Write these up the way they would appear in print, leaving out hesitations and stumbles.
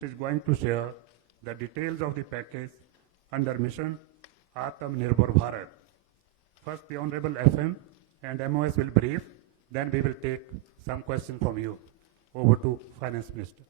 is going to share the details of the package under mission Atmanirbhar Bharat. First, the Honorable FM and MOS will brief, then we will take some questions from you. Over to Finance Minister.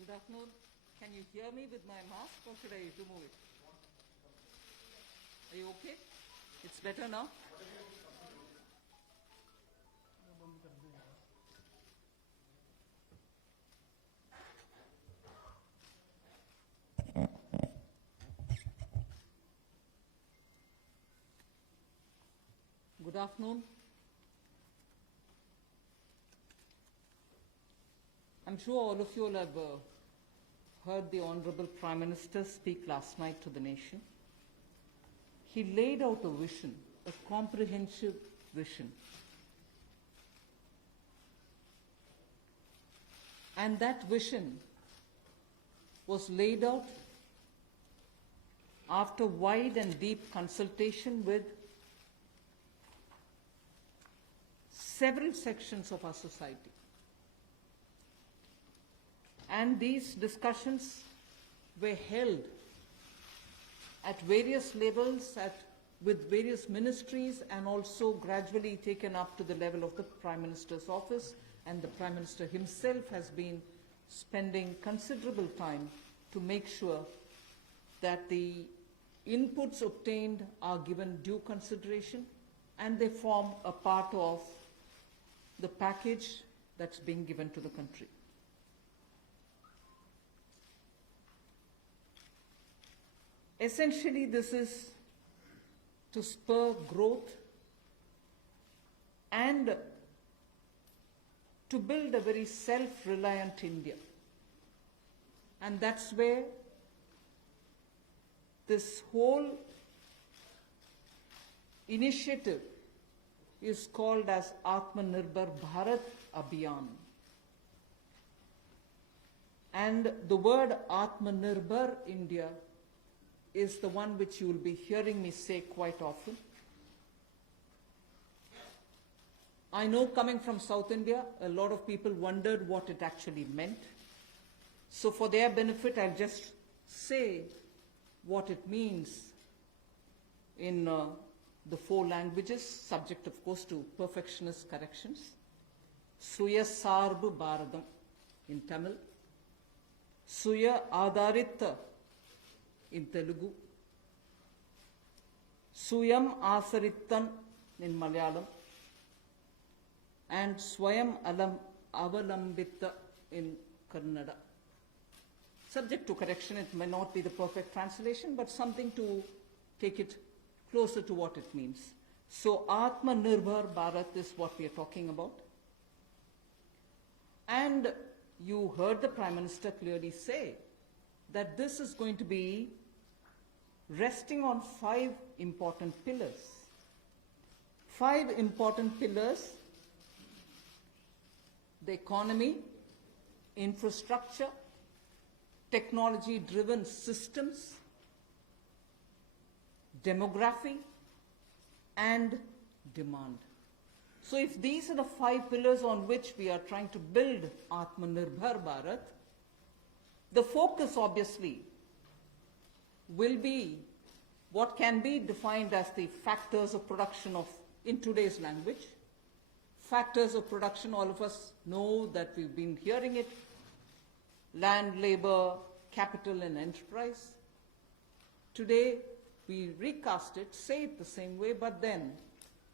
Good afternoon. Can you hear me with my mask or should I remove it? Are you okay? It's better now? Good afternoon. I'm sure all of you will have heard the Honorable Prime Minister speak last night to the nation. He laid out a vision, a comprehensive vision. And that vision was laid out after wide and deep consultation with several sections of our society. And these discussions were held at various levels, with various ministries, and also gradually taken up to the level of the Prime Minister's office. And the Prime Minister himself has been spending considerable time to make sure that the inputs obtained are given due consideration and they form a part of the package that's being given to the country. Essentially, this is to spur growth and to build a very self-reliant India. And that's where this whole initiative is called as Atmanirbhar Bharat Abhiyan. And the word Atmanirbhar India is the one which you will be hearing me say quite often. I know, coming from South India, a lot of people wondered what it actually meant. So for their benefit, I'll just say what it means in the 4 languages, subject of course to perfectionist corrections. Suya Sarbu Bharadam in Tamil, Suya Adharita in Telugu, Suyam Asarittan in Malayalam, and Swayam Avalambita in Kannada. Subject to correction, it may not be the perfect translation, but something to take it closer to what it means. So Atmanirbhar Bharat is what we are talking about. And you heard the Prime Minister clearly say that this is going to be resting on 5 important pillars. 5 important pillars: the economy, infrastructure, technology-driven systems, demography, and demand. So if these are the 5 pillars on which we are trying to build Atmanirbhar Bharat, the focus obviously will be what can be defined as the factors of production in today's language. Factors of production, all of us know that we've been hearing it: land, labor, capital, and enterprise. Today, we recast it, say it the same way, but then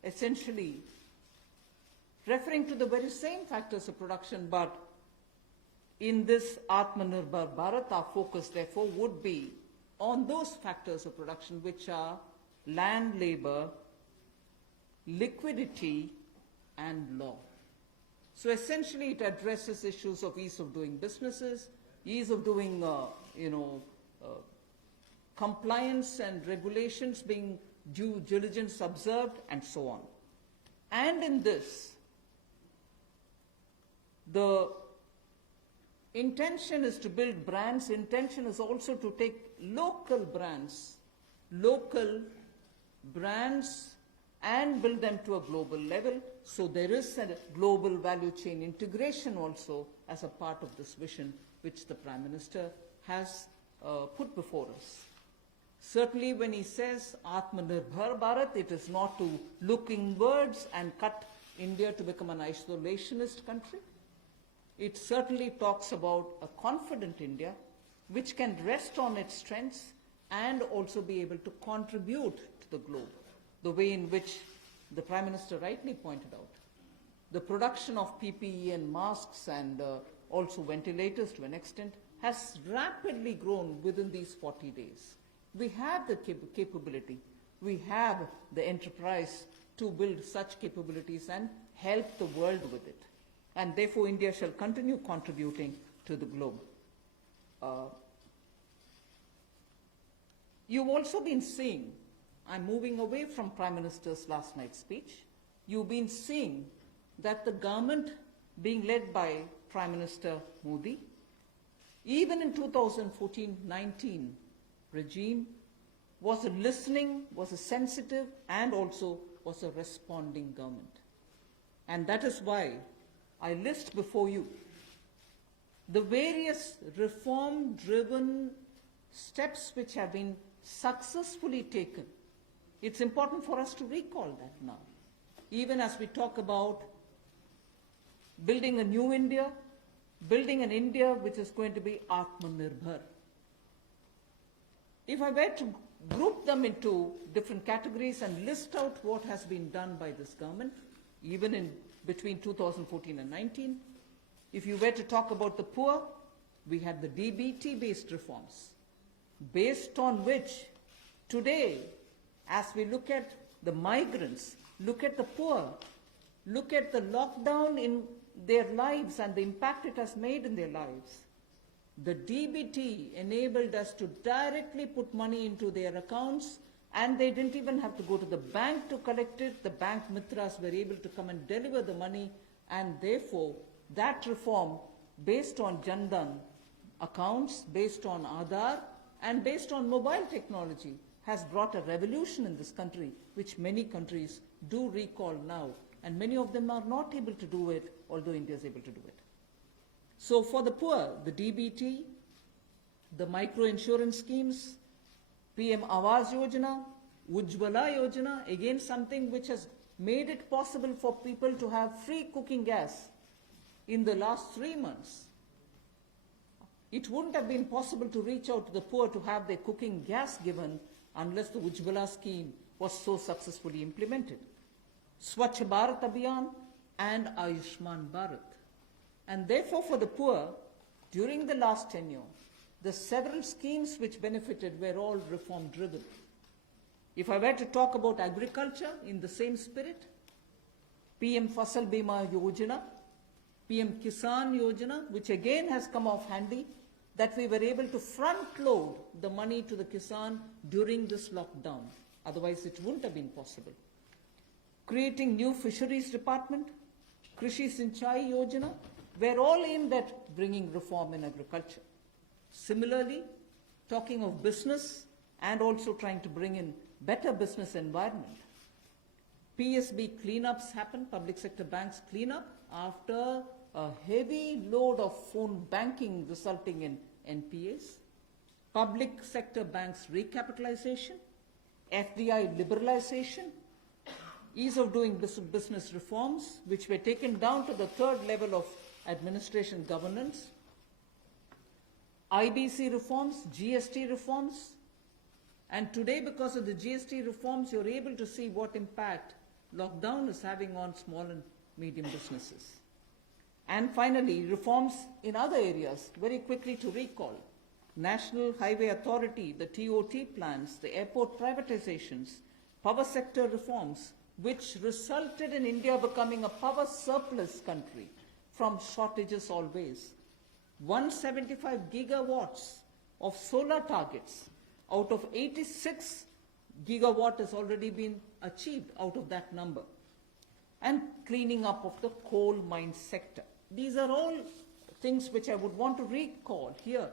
essentially referring to the very same factors of production, but in this Atmanirbhar Bharat, our focus therefore would be on those factors of production which are land, labor, liquidity, and law. So essentially it addresses issues of ease of doing businesses, ease of doing, compliance and regulations being due diligence observed, and so on. And in this, the intention is to build brands. Intention is also to take local brands, and build them to a global level. So there is a global value chain integration also as a part of this vision which the Prime Minister has put before us. Certainly when he says Atmanirbhar Bharat, it is not to look inwards and cut India to become an isolationist country. It certainly talks about a confident India which can rest on its strengths and also be able to contribute to the globe, the way in which the Prime Minister rightly pointed out. The production of PPE and masks and also ventilators to an extent has rapidly grown within these 40 days. We have the capability, we have the enterprise to build such capabilities and help the world with it. And therefore India shall continue contributing to the globe. You've also been seeing, I'm moving away from Prime Minister's last night's speech, you've been seeing that the government being led by Prime Minister Modi, even in 2014-19 regime, was a listening, was a sensitive, and also was a responding government. And that is why I list before you the various reform-driven steps which have been successfully taken. It's important for us to recall that now. Even as we talk about building a new India, building an India which is going to be Atmanirbhar. If I were to group them into different categories and list out what has been done by this government, even in between 2014 and 19, if you were to talk about the poor, we had the DBT-based reforms, based on which today, as we look at the migrants, look at the poor, look at the lockdown in their lives and the impact it has made in their lives, the DBT enabled us to directly put money into their accounts, and they didn't even have to go to the bank to collect it. The bank mitras were able to come and deliver the money, and therefore that reform based on Jandan accounts, based on Aadhaar, and based on mobile technology has brought a revolution in this country, which many countries do recall now, and many of them are not able to do it, although India is able to do it. So for the poor, the DBT, the micro-insurance schemes, PM Awas Yojana, Ujjwala Yojana, again something which has made it possible for people to have free cooking gas in the last 3 months. It wouldn't have been possible to reach out to the poor to have their cooking gas given unless the Ujjwala scheme was so successfully implemented. Swachh Bharat Abhiyan and Ayushman Bharat. And therefore for the poor, during the last tenure, the several schemes which benefited were all reform driven. If I were to talk about agriculture in the same spirit, PM Fasal Bima Yojana, PM Kisan Yojana, which again has come off handy, that we were able to front load the money to the Kisan during this lockdown. Otherwise it wouldn't have been possible. Creating new fisheries department, Krishi Sinchai Yojana, were all aimed at bringing reform in agriculture. Similarly, talking of business and also trying to bring in better business environment. PSB cleanups happened, public sector banks cleanup, after a heavy load of phone banking resulting in NPAs. Public sector banks recapitalization, FDI liberalization, ease of doing business reforms, which were taken down to the third level of administration governance, IBC reforms, GST reforms, and today because of the GST reforms, you're able to see what impact lockdown is having on small and medium businesses. And finally, reforms in other areas, very quickly to recall. National Highway Authority, the TOT plans, the airport privatizations, power sector reforms, which resulted in India becoming a power surplus country from shortages always. 175 gigawatts of solar targets out of 86 gigawatt has already been achieved out of that number. And cleaning up of the coal mine sector. These are all things which I would want to recall here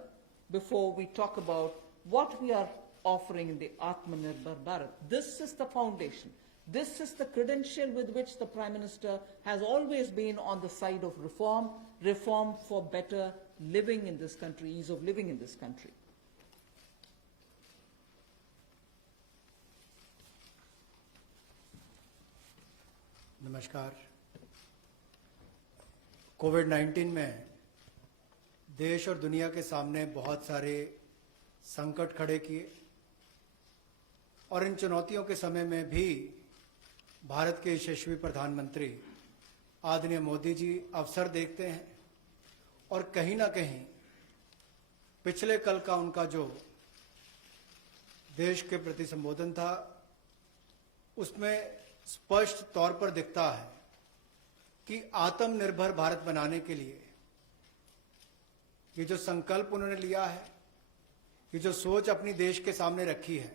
before we talk about what we are offering in the Atmanirbhar Bharat. This is the foundation. This is the credential with which the Prime Minister has always been on the side of reform, reform for better living in this country, ease of living in this country. नमस्कार। कोविड-19 में देश और दुनिया के सामने बहुत सारे संकट खड़े किए और इन चुनौतियों के समय में भी भारत के यशस्वी प्रधानमंत्री आदरणीय मोदी जी अवसर देखते हैं और कहीं ना कहीं पिछले कल का उनका जो देश के प्रति संबोधन था उसमें स्पष्ट तौर पर दिखता है कि आत्मनिर्भर भारत बनाने के लिए ये जो संकल्प उन्होंने लिया है, ये जो सोच अपनी देश के सामने रखी है,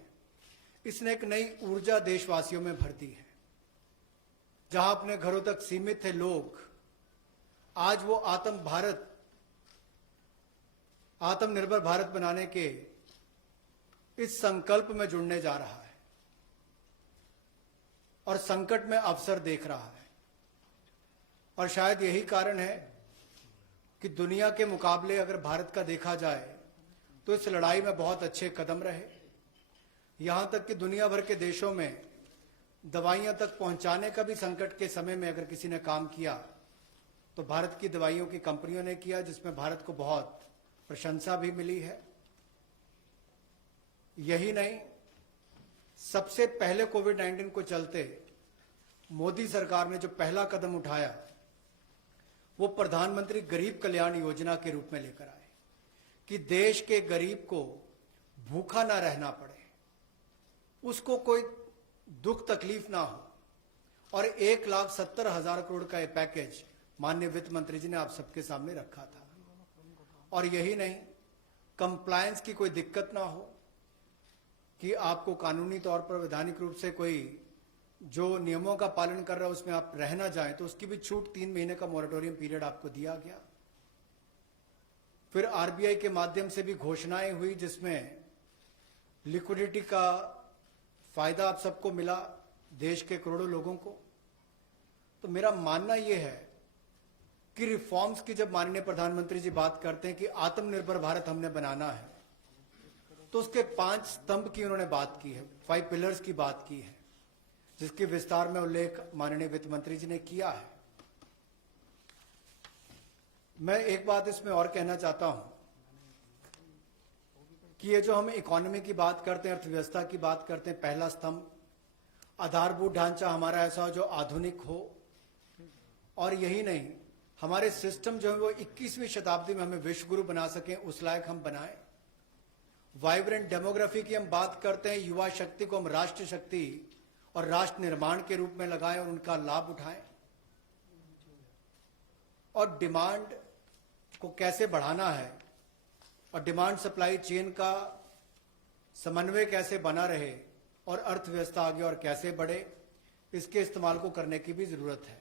इसने एक नई ऊर्जा देशवासियों में भर दी है। जहां अपने घरों तक सीमित थे लोग, आज वो आत्मनिर्भर भारत बनाने के इस संकल्प में जुड़ने जा रहा है और संकट में अवसर देख रहा है। और शायद यही कारण है कि दुनिया के मुकाबले अगर भारत का देखा जाए तो इस लड़ाई में बहुत अच्छे कदम रहे। यहां तक कि दुनिया भर के देशों में दवाइयां तक पहुंचाने का भी संकट के समय में अगर किसी ने काम किया तो भारत की दवाइयों की कंपनियों ने किया, जिसमें भारत को बहुत प्रशंसा भी मिली है। यही नहीं, सबसे पहले कोविड-19 को चलते मोदी सरकार ने जो पहला कदम उठाया वो प्रधानमंत्री गरीब कल्याण योजना के रूप में लेकर आए कि देश के गरीब को भूखा ना रहना पड़े, उसको कोई दुख तकलीफ ना हो। और 1,70,000 करोड़ का ये पैकेज माननीय वित्त मंत्री जी ने आप सबके सामने रखा था। और यही नहीं, कंप्लायंस की कोई दिक्कत ना हो कि आपको कानूनी तौर पर वैधानिक रूप से कोई जो नियमों का पालन कर रहा है उसमें आप रह ना जाएं, तो उसकी भी छूट 3 महीने का मोरेटोरियम पीरियड आपको दिया गया। फिर आरबीआई के माध्यम से भी घोषणाएं हुई जिसमें लिक्विडिटी का फायदा आप सबको मिला, देश के करोड़ों लोगों को। तो मेरा मानना यह है कि रिफॉर्म्स की जब माननीय प्रधानमंत्री जी बात करते हैं कि आत्मनिर्भर भारत हमने बनाना है, तो उसके 5 स्तंभ की उन्होंने बात की है, 5 पिलर्स की बात की है, जिसके विस्तार में उल्लेख माननीय वित्त मंत्री जी ने किया है। मैं एक बात इसमें और कहना चाहता हूं कि ये जो हम इकोनॉमी की बात करते हैं, अर्थव्यवस्था की बात करते हैं, पहला स्तंभ आधारभूत ढांचा हमारा ऐसा हो जो आधुनिक हो। और यही नहीं, हमारे सिस्टम जो है वो 21वीं शताब्दी में हमें विश्व गुरु बना सकें, उस लायक हम बनाएं। वाइब्रेंट डेमोग्राफी की हम बात करते हैं, युवा शक्ति को हम राष्ट्र शक्ति और राष्ट्र निर्माण के रूप में लगाएं और उनका लाभ उठाएं। और डिमांड को कैसे बढ़ाना है और डिमांड सप्लाई चेन का समन्वय कैसे बना रहे और अर्थव्यवस्था आगे और कैसे बढ़े, इसके इस्तेमाल को करने की भी जरूरत है।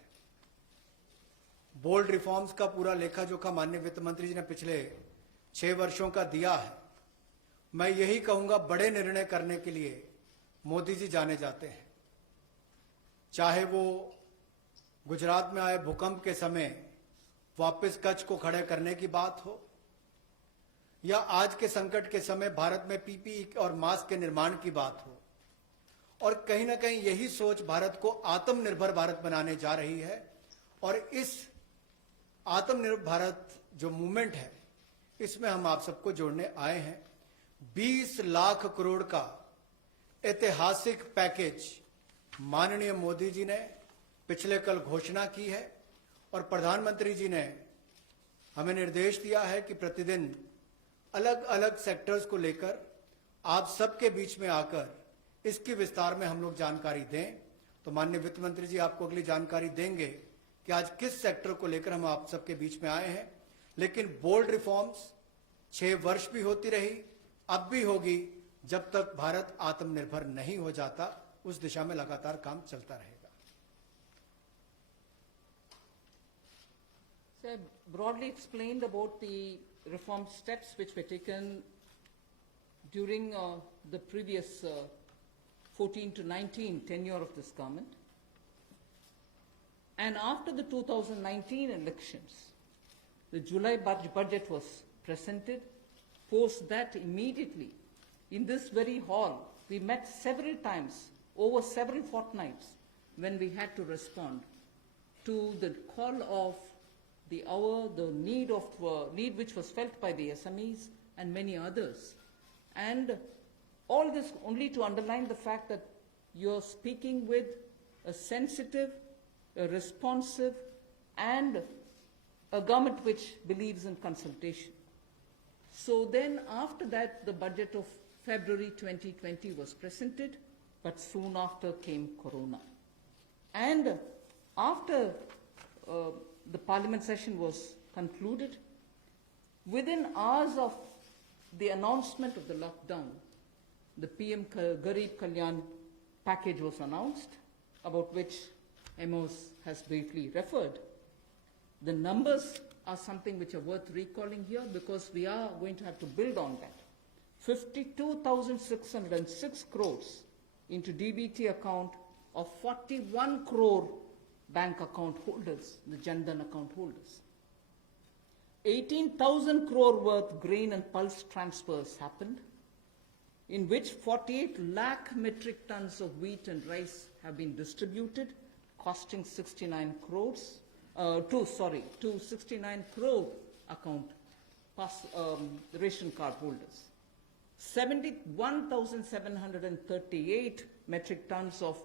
बोल्ड रिफॉर्म्स का पूरा लेखा जोखा माननीय वित्त मंत्री जी ने पिछले 6 वर्षों का दिया है। मैं यही कहूंगा, बड़े निर्णय करने के लिए मोदी जी जाने जाते हैं। चाहे वो गुजरात में आए भूकंप के समय वापस कच्छ को खड़े करने की बात हो, या आज के संकट के समय भारत में पीपीई और मास्क के निर्माण की बात हो। और कहीं ना कहीं यही सोच भारत को आत्मनिर्भर भारत बनाने जा रही है। और इस आत्मनिर्भर भारत जो मूवमेंट है, इसमें हम आप सबको जोड़ने आए हैं। 20 लाख करोड़ का ऐतिहासिक पैकेज माननीय मोदी जी ने पिछले कल घोषणा की है और प्रधानमंत्री जी ने हमें निर्देश दिया है कि प्रतिदिन अलग अलग सेक्टर्स को लेकर आप सबके बीच में आकर इसके विस्तार में हम लोग जानकारी दें। तो माननीय वित्त मंत्री जी आपको अगली जानकारी देंगे कि आज किस सेक्टर को लेकर हम आप सबके बीच में आए हैं, लेकिन बोल्ड रिफॉर्म्स 6 वर्ष भी होती रही, अब भी होगी, जब तक भारत आत्मनिर्भर नहीं हो जाता। उस दिशा में लगातार काम चलता रहेगा। So I broadly explained about the reform steps which were taken during the previous 14 to 19 tenure of this government. And after the 2019 elections, the July budget was presented. Post that, immediately, in this very hall, we met several times, over several fortnights, when we had to respond to the call of the hour, the need which was felt by the SMEs and many others. And all this only to underline the fact that you're speaking with a sensitive, a responsive, and a government which believes in consultation. So then after that, the budget of February 2020 was presented, but soon after came Corona. And after the parliament session was concluded, within hours of the announcement of the lockdown, the PM Garib Kalyan package was announced, about which Amos has briefly referred. The numbers are something which are worth recalling here because we are going to have to build on that. 52,606 crores into DBT account of 41 crore bank account holders, the Jandan account holders. 18,000 crore worth grain and pulse transfers happened, in which 48 lakh metric tons of wheat and rice have been distributed, costing 69 crores, to 69 crore account ration card holders. 71,738 metric tons of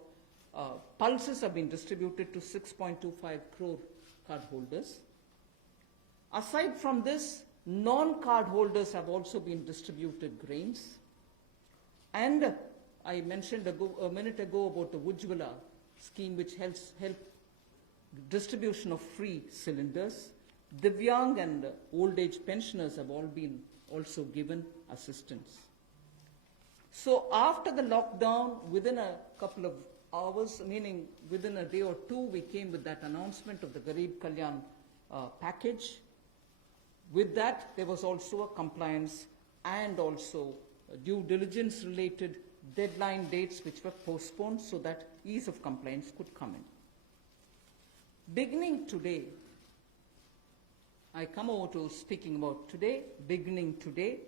pulses have been distributed to 6.25 crore card holders. Aside from this, non-card holders have also been distributed grains. And I mentioned a minute ago about the Ujjwala scheme, which helps distribution of free cylinders. Divyang and old age pensioners have all been also given assistance. So after the lockdown, within a couple of hours, meaning within a day or two, we came with that announcement of the Garib Kalyan package. With that, there was also a compliance and also due diligence related deadline dates which were postponed so that ease of compliance could come in. Beginning today, I come over to speaking about today. Beginning today,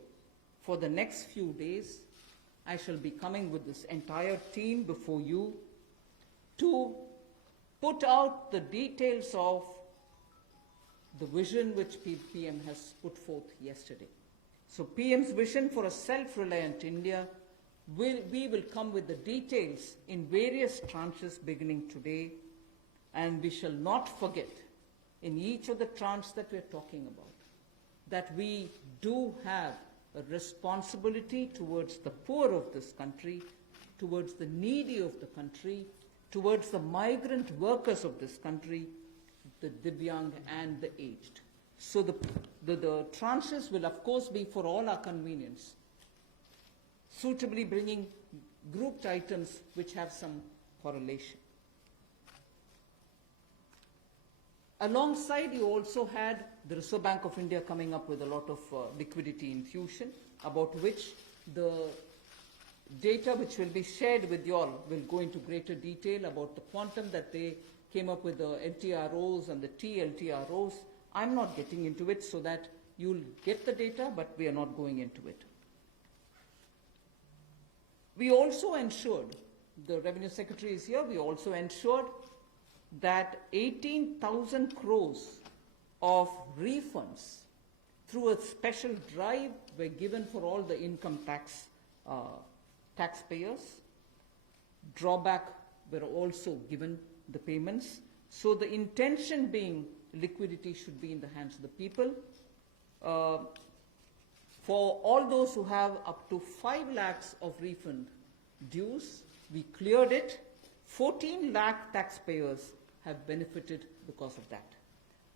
for the next few days, I shall be coming with this entire team before you to put out the details of the vision which PM has put forth yesterday. So PM's vision for a self-reliant India, we will come with the details in various tranches beginning today, and we shall not forget in each of the tranches that we are talking about that we do have a responsibility towards the poor of this country, towards the needy of the country, towards the migrant workers of this country, the Divyang and the aged. So the tranches will of course be for all our convenience, suitably bringing grouped items which have some correlation. Alongside, you also had the Reserve Bank of India coming up with a lot of liquidity infusion, about which the data which will be shared with you all will go into greater detail about the quantum that they came up with, the LTROs and the TLTROs. I'm not getting into it so that you'll get the data, but we are not going into it. We also ensured, the Revenue Secretary is here, we also ensured that 18,000 crores of refunds through a special drive were given for all the income tax taxpayers. Drawback were also given the payments. So the intention being liquidity should be in the hands of the people. For all those who have up to 5 lakhs of refund dues, we cleared it. 14 lakh taxpayers have benefited because of that.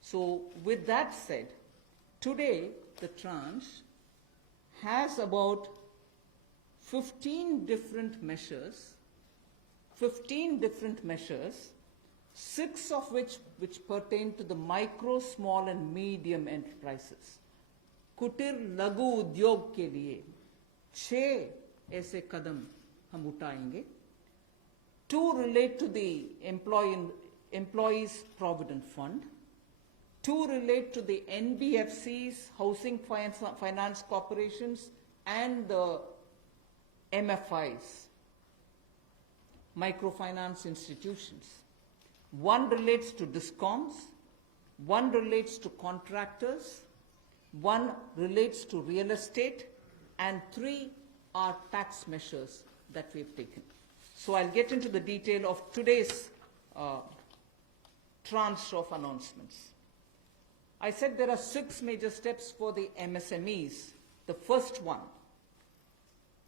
So with that said, today the tranche has about 15 different measures, 6 of which pertain to the micro, small and medium enterprises. कुटीर लघु उद्योग के लिए 6 ऐसे कदम हम उठाएंगे. 2 relate to the employees provident fund. 2 relate to the NBFCs, housing finance corporations, and the MFIs, microfinance institutions. 1 relates to discoms, 1 relates to contractors, 1 relates to real estate, and 3 are tax measures that we've taken. So I'll get into the detail of today's tranche of announcements. I said there are 6 major steps for the MSMEs. The first one,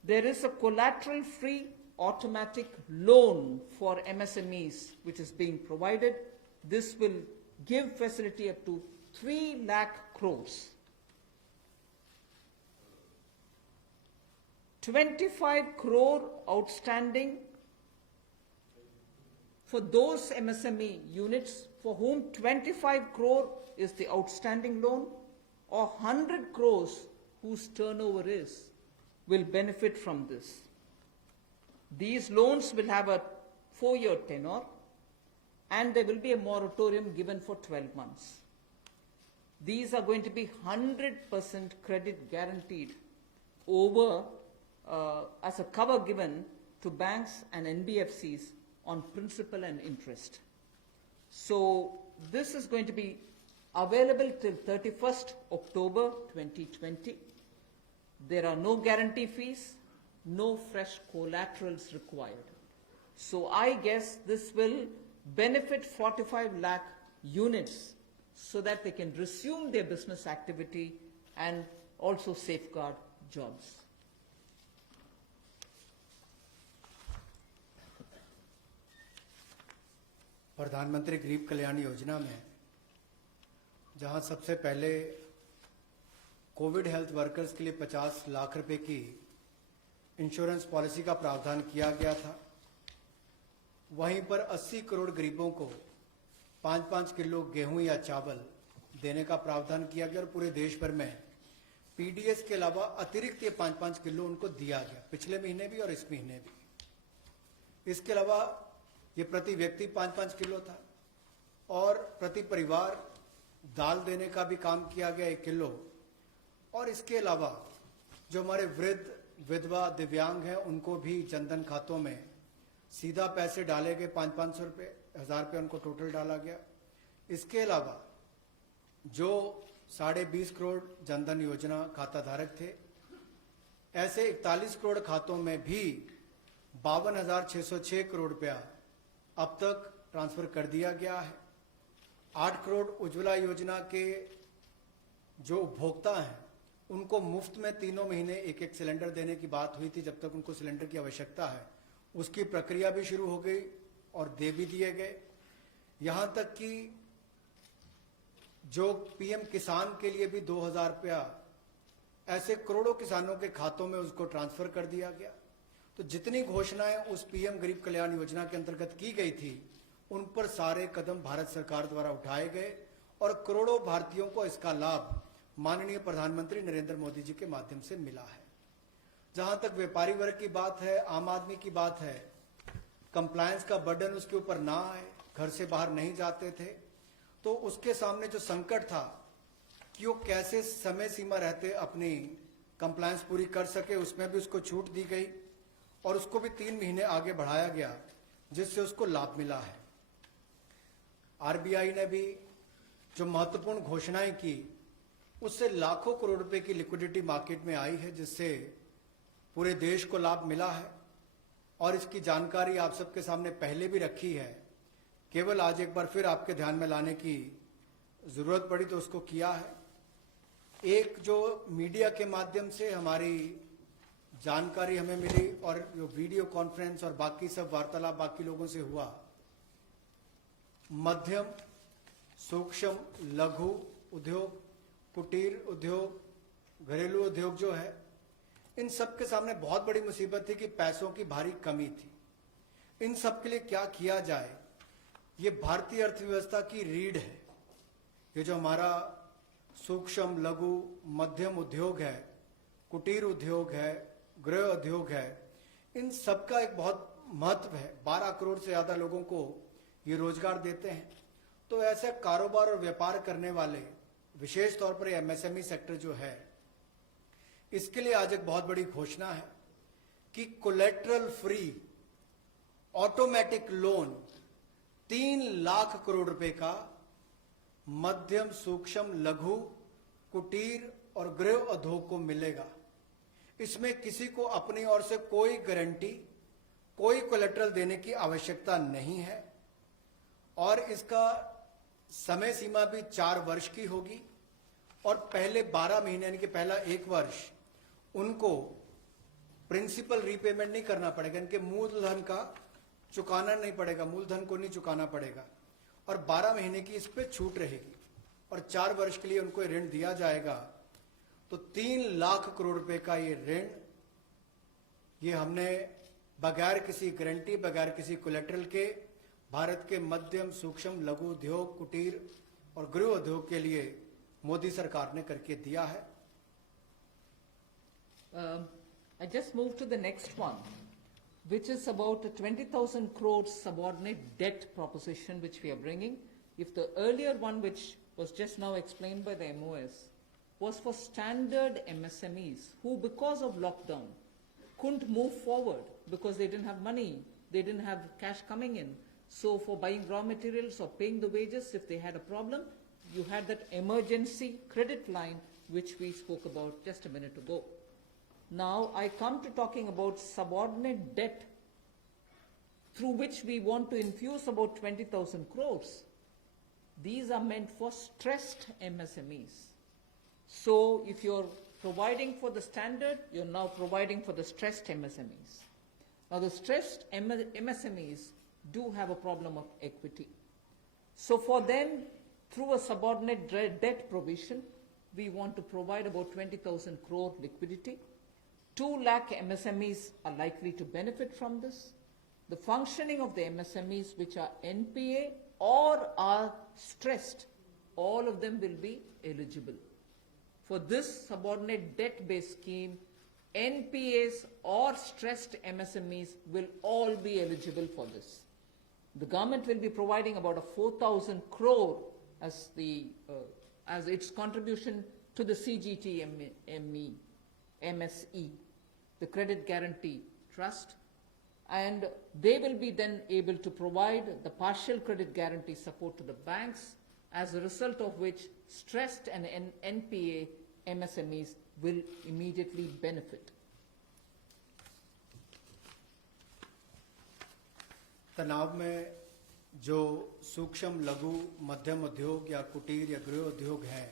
there is a collateral-free automatic loan for MSMEs which is being provided. This will give facility up to 3 lakh crores. 25 crore outstanding for those MSME units for whom 25 crore is the outstanding loan, or 100 crores whose turnover will benefit from this. These loans will have a 4-year tenure, and there will be a moratorium given for 12 months. These are going to be 100% credit guaranteed over as a cover given to banks and NBFCs on principal and interest. So this is going to be available till 31st October 2020. There are no guarantee fees, no fresh collaterals required. So I guess this will benefit 45 lakh units so that they can resume their business activity and also safeguard jobs. प्रधानमंत्री गरीब कल्याण योजना में जहां सबसे पहले Covid health workers के लिए 50 लाख रुपए की इंश्योरेंस पॉलिसी का प्रावधान किया गया था, वहीं पर 80 करोड़ गरीबों को 5-5 किलो गेहूं या चावल देने का प्रावधान किया गया और पूरे देश भर में पीडीएस के अलावा अतिरिक्त ये 5-5 किलो उनको दिया गया, पिछले महीने भी और इस महीने भी. इसके अलावा ये प्रति व्यक्ति 5-5 किलो था और प्रति परिवार दाल देने का भी काम किया गया 1 किलो. और इसके अलावा जो हमारे वृद्ध, विधवा, दिव्यांग हैं उनको भी जनधन खातों में सीधा पैसे डाले गए, 500-500 रुपये, 1000 रुपये उनको टोटल डाला गया. इसके अलावा जो 20.5 करोड़ जनधन योजना खाता धारक थे, ऐसे 41 करोड़ खातों में भी 52,606 करोड़ रुपया अब तक ट्रांसफर कर दिया गया है. 8 करोड़ उज्ज्वला योजना के जो उपभोक्ता हैं उनको मुफ्त में 3 महीने 1-1 सिलेंडर देने की बात हुई थी. जब तक उनको सिलेंडर की आवश्यकता है उसकी प्रक्रिया भी शुरू हो गई और दे भी दिए गए. यहां तक कि जो पीएम किसान के लिए भी 2,000 रुपया ऐसे करोड़ों किसानों के खातों में उसको ट्रांसफर कर दिया गया. तो जितनी घोषणाएं उस पीएम गरीब कल्याण योजना के अंतर्गत की गई थी उन पर सारे कदम भारत सरकार द्वारा उठाए गए और करोड़ों भारतीयों को इसका लाभ माननीय प्रधानमंत्री नरेंद्र मोदी जी के माध्यम से मिला है. जहां तक व्यापारी वर्ग की बात है, आम आदमी की बात है, कंप्लायंस का बर्डन उसके ऊपर ना आए, घर से बाहर नहीं जाते थे, तो उसके सामने जो संकट था कि वो कैसे समय सीमा रहते अपनी कंप्लायंस पूरी कर सके, उसमें भी उसको छूट दी गई और उसको भी 3 महीने आगे बढ़ाया गया, जिससे उसको लाभ मिला है. आरबीआई ने भी जो महत्वपूर्ण घोषणाएं की उससे लाखों करोड़ रुपए की लिक्विडिटी मार्केट में आई है, जिससे पूरे देश को लाभ मिला है. और इसकी जानकारी आप सबके सामने पहले भी रखी है, केवल आज एक बार फिर आपके ध्यान में लाने की जरूरत पड़ी तो उसको किया है. एक जो मीडिया के माध्यम से हमारी जानकारी हमें मिली और जो वीडियो कॉन्फ्रेंस और बाकी सब वार्तालाप बाकी लोगों से हुआ, मध्यम सूक्ष्म लघु उद्योग, कुटीर उद्योग, घरेलू उद्योग जो है, इन सब के सामने बहुत बड़ी मुसीबत थी कि पैसों की भारी कमी थी। इन सब के लिए क्या किया जाए, ये भारतीय अर्थव्यवस्था की रीढ़ है। ये जो हमारा सूक्ष्म लघु मध्यम उद्योग है, कुटीर उद्योग है, गृह उद्योग है, इन सब का एक बहुत महत्व है। 12 करोड़ से ज्यादा लोगों को ये रोजगार देते हैं। तो ऐसे कारोबार और व्यापार करने वाले, विशेष तौर पर एमएसएमई सेक्टर जो है, इसके लिए आज एक बहुत बड़ी घोषणा है कि collateral free automatic loan 3 lakh crore रुपए का मध्यम सूक्ष्म लघु कुटीर और गृह उद्योग को मिलेगा। इसमें किसी को अपनी ओर से कोई गारंटी, कोई कोलेटरल देने की आवश्यकता नहीं है और इसका समय सीमा भी 4 वर्ष की होगी और पहले 12 महीने यानी कि पहला 1 वर्ष उनको प्रिंसिपल रीपेमेंट नहीं करना पड़ेगा, इनके मूलधन का चुकाना नहीं पड़ेगा, मूलधन को नहीं चुकाना पड़ेगा और 12 महीने की इस पे छूट रहेगी और 4 वर्ष के लिए उनको ऋण दिया जाएगा। तो 3 लाख करोड़ रुपए का ये ऋण, ये हमने बगैर किसी गारंटी, बगैर किसी कोलेटरल के भारत के मध्यम सूक्ष्म लघु उद्योग, कुटीर और गृह उद्योग के लिए मोदी सरकार ने करके दिया है। I just move to the next one, which is about a 20,000 crore subordinate debt proposition which we are bringing. If the earlier one, which was just now explained by the MOS, was for standard MSMEs who, because of lockdown, couldn't move forward because they didn't have money, they didn't have cash coming in. So for buying raw materials or paying the wages, if they had a problem, you had that emergency credit line which we spoke about just a minute ago. Now I come to talking about subordinate debt through which we want to infuse about 20,000 crores. These are meant for stressed MSMEs. So if you're providing for the standard, you're now providing for the stressed MSMEs. Now the stressed MSMEs do have a problem of equity. So for them, through a subordinate debt provision, we want to provide about 20,000 crore liquidity. 2 lakh MSMEs are likely to benefit from this. The functioning of the MSMEs which are NPA or are stressed, all of them will be eligible. For this subordinate debt-based scheme, NPAs or stressed MSMEs will all be eligible for this. The government will be providing about a 4,000 crore as its contribution to the MSE, the Credit Guarantee Trust, and they will be then able to provide the partial credit guarantee support to the banks, as a result of which stressed and NPA MSMEs will immediately benefit. तनाव में जो सूक्ष्म लघु मध्यम उद्योग या कुटीर या गृह उद्योग हैं,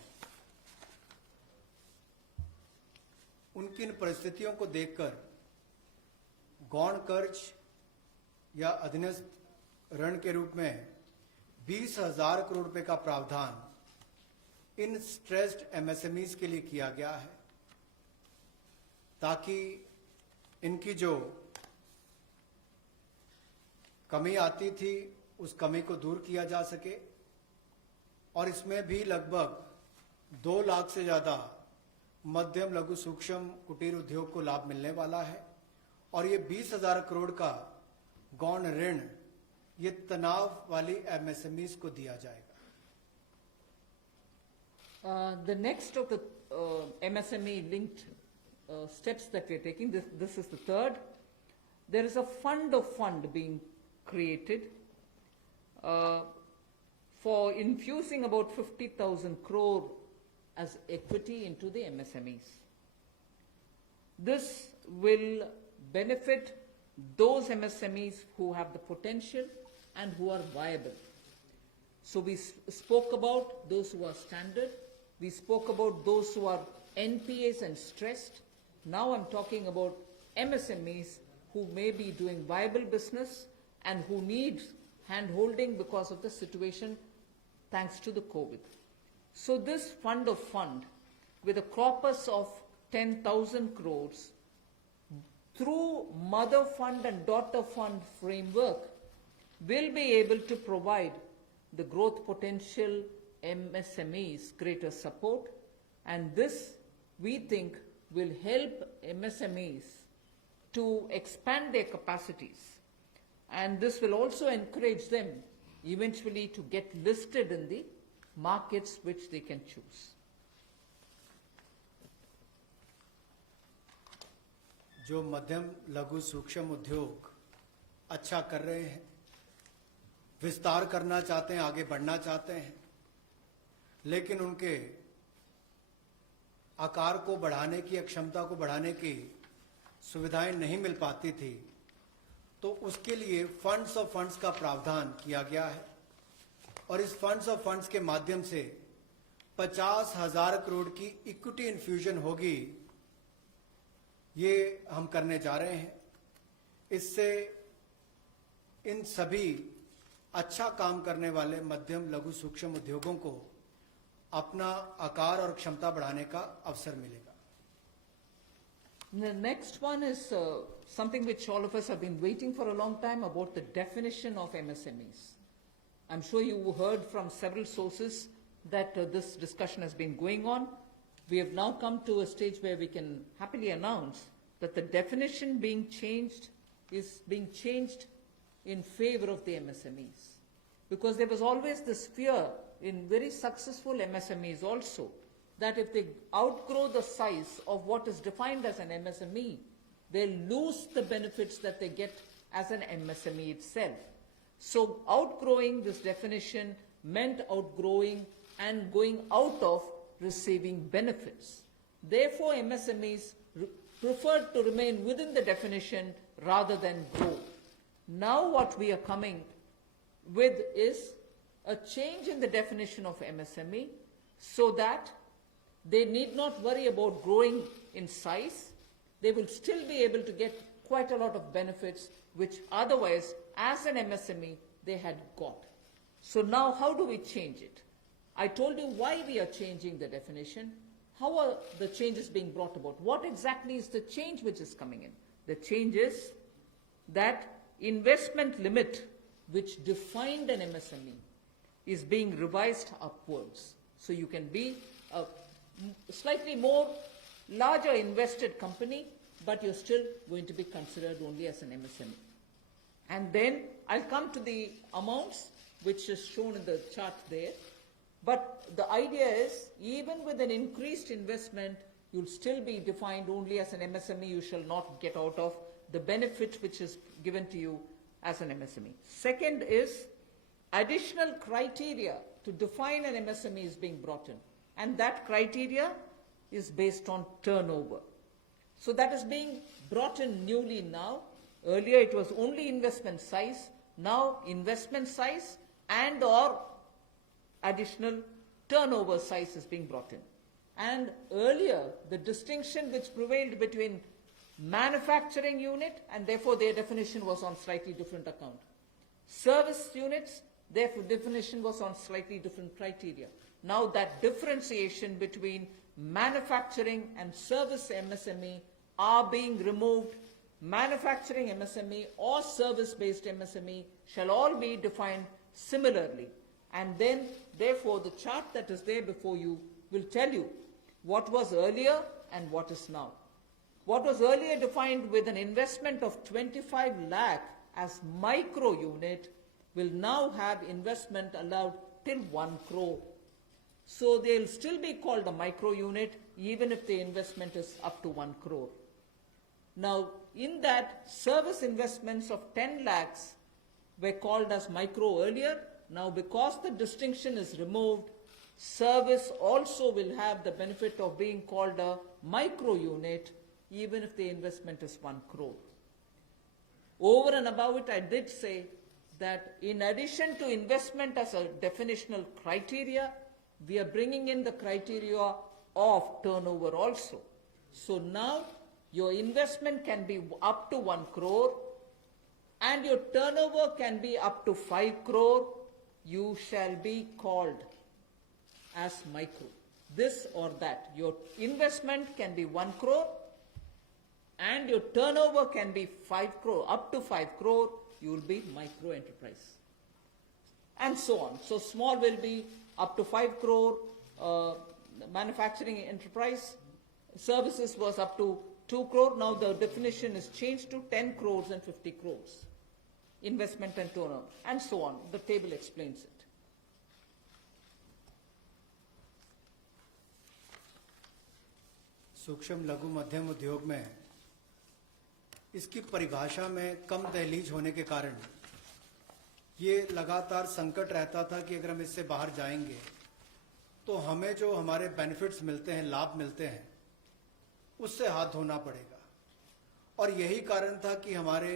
उनकी इन परिस्थितियों को देखकर गौण कर्ज या अधीनस्थ ऋण के रूप में 20,000 करोड़ रुपए का प्रावधान इन स्ट्रेस्ड एमएसएमईज के लिए किया गया है, ताकि इनकी जो कमी आती थी उस कमी को दूर किया जा सके। और इसमें भी लगभग 2 लाख से ज्यादा मध्यम लघु सूक्ष्म कुटीर उद्योग को लाभ मिलने वाला है और ये 20,000 करोड़ का गौण ऋण ये तनाव वाली एमएसएमईज को दिया जाएगा। The next of the MSME linked steps that we are taking, this is the third. There is a fund of fund being created for infusing about 50,000 crore as equity into the MSMEs. This will benefit those MSMEs who have the potential and who are viable. So we spoke about those who are standard, we spoke about those who are NPAs and stressed. Now I'm talking about MSMEs who may be doing viable business and who need hand-holding because of the situation thanks to the COVID. So this fund of fund, with a corpus of 10,000 crores, through mother fund and daughter fund framework, will be able to provide the growth potential MSMEs greater support, and this, we think, will help MSMEs to expand their capacities, and this will also encourage them eventually to get listed in the markets which they can choose. जो मध्यम लघु सूक्ष्म उद्योग अच्छा कर रहे हैं, विस्तार करना चाहते हैं, आगे बढ़ना चाहते हैं, लेकिन उनके आकार को बढ़ाने की, क्षमता को बढ़ाने की सुविधाएं नहीं मिल पाती थी, तो उसके लिए फंड्स ऑफ फंड्स का प्रावधान किया गया है और इस फंड्स ऑफ फंड्स के माध्यम से 50,000 करोड़ की इक्विटी इन्फ्यूजन होगी, ये हम करने जा रहे हैं। इससे इन सभी अच्छा काम करने वाले मध्यम लघु सूक्ष्म उद्योगों को अपना आकार और क्षमता बढ़ाने का अवसर मिलेगा। The next one is something which all of us have been waiting for a long time, about the definition of MSMEs. I'm sure you heard from several sources that this discussion has been going on. We have now come to a stage where we can happily announce that the definition being changed is being changed in favor of the MSMEs. Because there was always this fear in very successful MSMEs also, that if they outgrow the size of what is defined as an MSME, they'll lose the benefits that they get as an MSME itself. So outgrowing this definition meant outgrowing and going out of receiving benefits. Therefore, MSMEs preferred to remain within the definition rather than grow. Now what we are coming with is a change in the definition of MSME so that they need not worry about growing in size. They will still be able to get quite a lot of benefits which otherwise, as an MSME, they had got. So now how do we change it? I told you why we are changing the definition. How are the changes being brought about? What exactly is the change which is coming in? The change is that investment limit which defined an MSME is being revised upwards. So you can be a slightly more larger invested company, but you're still going to be considered only as an MSME. And then I'll come to the amounts which is shown in the chart there. But the idea is, even with an increased investment, you'll still be defined only as an MSME. You shall not get out of the benefit which is given to you as an MSME. Second is, additional criteria to define an MSME is being brought in. And that criteria is based on turnover. So that is being brought in newly now. Earlier it was only investment size. Now investment size and or additional turnover size is being brought in. And earlier, the distinction which prevailed between manufacturing unit, and therefore their definition was on slightly different account. Service units, their definition was on slightly different criteria. Now that differentiation between manufacturing and service MSME are being removed. Manufacturing MSME or service-based MSME shall all be defined similarly. And then, therefore, the chart that is there before you will tell you what was earlier and what is now. What was earlier defined with an investment of 25 lakh as micro unit will now have investment allowed till 1 crore. So they'll still be called a micro unit even if the investment is up to 1 crore. Now, in that, service investments of 10 lakhs were called as micro earlier. Now, because the distinction is removed, service also will have the benefit of being called a micro unit even if the investment is 1 crore. Over and above it, I did say that in addition to investment as a definitional criteria, we are bringing in the criteria of turnover also. So now your investment can be up to 1 crore and your turnover can be up to 5 crore. You shall be called as micro. This or that. Your investment can be 1 crore and your turnover can be 5 crore. Up to 5 crore, you will be micro enterprise. And so on. So small will be up to 5 crore, manufacturing enterprise. Services was up to 2 crore. Now the definition is changed to 10 crores and 50 crores. Investment and turnover. And so on. The table explains it. सूक्ष्म लघु मध्यम उद्योग में इसकी परिभाषा में कम दहलीज होने के कारण ये लगातार संकट रहता था कि अगर हम इससे बाहर जाएंगे तो हमें जो हमारे बेनिफिट्स मिलते हैं, लाभ मिलते हैं, उससे हाथ धोना पड़ेगा। और यही कारण था कि हमारे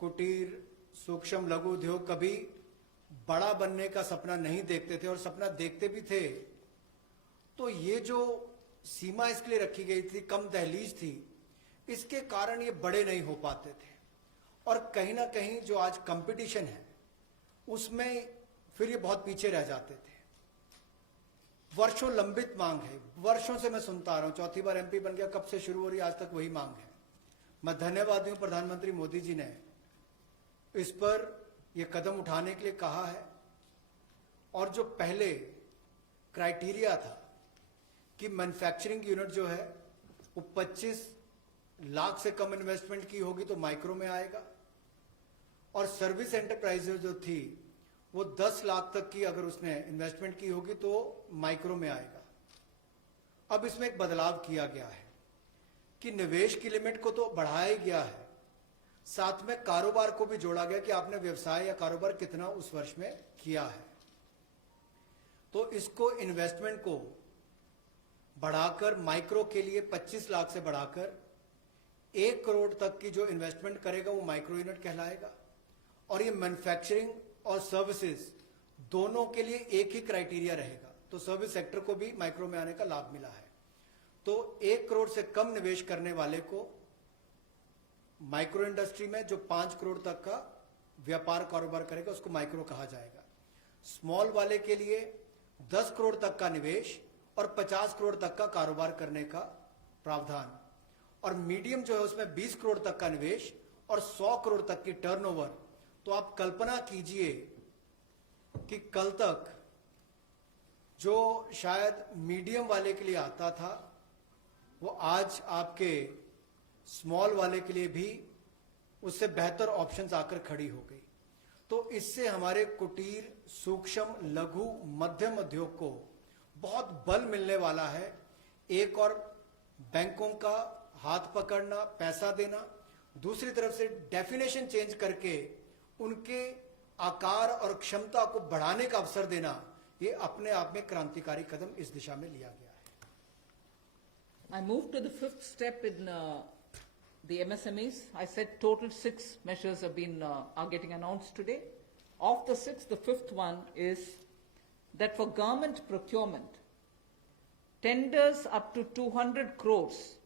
कुटीर सूक्ष्म लघु उद्योग कभी बड़ा बनने का सपना नहीं देखते थे, और सपना देखते भी थे तो ये जो सीमा इसके लिए रखी गई थी, कम दहलीज थी, इसके कारण ये बड़े नहीं हो पाते थे। और कहीं ना कहीं जो आज कंपटीशन है उसमें फिर ये बहुत पीछे रह जाते थे। वर्षों लंबित मांग है, वर्षों से मैं सुनता आ रहा हूं, चौथी बार एमपी बन गया, कब से शुरू हो रही, आज तक वही मांग है। मैं धन्यवादी हूं प्रधानमंत्री मोदी जी ने इस पर ये कदम उठाने के लिए कहा है। और जो पहले क्राइटेरिया था कि मैन्युफैक्चरिंग यूनिट जो है वो 25 लाख से कम इन्वेस्टमेंट की होगी तो माइक्रो में आएगा, और सर्विस एंटरप्राइज जो थी वो 10 लाख तक की अगर उसने इन्वेस्टमेंट की होगी तो माइक्रो में आएगा। अब इसमें एक बदलाव किया गया है कि निवेश की लिमिट को तो बढ़ाया गया है, साथ में कारोबार को भी जोड़ा गया कि आपने व्यवसाय या कारोबार कितना उस वर्ष में किया है। तो इसको इन्वेस्टमेंट को बढ़ाकर माइक्रो के लिए 25 लाख से बढ़ाकर 1 करोड़ तक की जो इन्वेस्टमेंट करेगा वो माइक्रो यूनिट कहलाएगा। और ये मैन्युफैक्चरिंग और सर्विसेज दोनों के लिए एक ही क्राइटेरिया रहेगा, तो सर्विस सेक्टर को भी माइक्रो में आने का लाभ मिला है। तो 1 करोड़ से कम निवेश करने वाले को माइक्रो इंडस्ट्री में जो 5 करोड़ तक का व्यापार कारोबार करेगा उसको माइक्रो कहा जाएगा। स्मॉल वाले के लिए 10 करोड़ तक का निवेश और 50 करोड़ तक का कारोबार करने का प्रावधान, और मीडियम जो है उसमें 20 करोड़ तक का निवेश और 100 करोड़ तक की टर्नओवर। तो आप कल्पना कीजिए कि कल तक जो शायद मीडियम वाले के लिए आता था वो आज आपके स्मॉल वाले के लिए भी उससे बेहतर ऑप्शंस आकर खड़ी हो गई। तो इससे हमारे कुटीर सूक्ष्म लघु मध्यम उद्योग को बहुत बल मिलने वाला है। एक और बैंकों का हाथ पकड़ना, पैसा देना, दूसरी तरफ से डेफिनेशन चेंज करके उनके आकार और क्षमता को बढ़ाने का अवसर देना, ये अपने आप में क्रांतिकारी कदम इस दिशा में लिया गया है। I move to the fifth step in the MSMEs. I said total 6 measures are getting announced today. Of the 6, the fifth one is that for government procurement, tenders up to 200 crores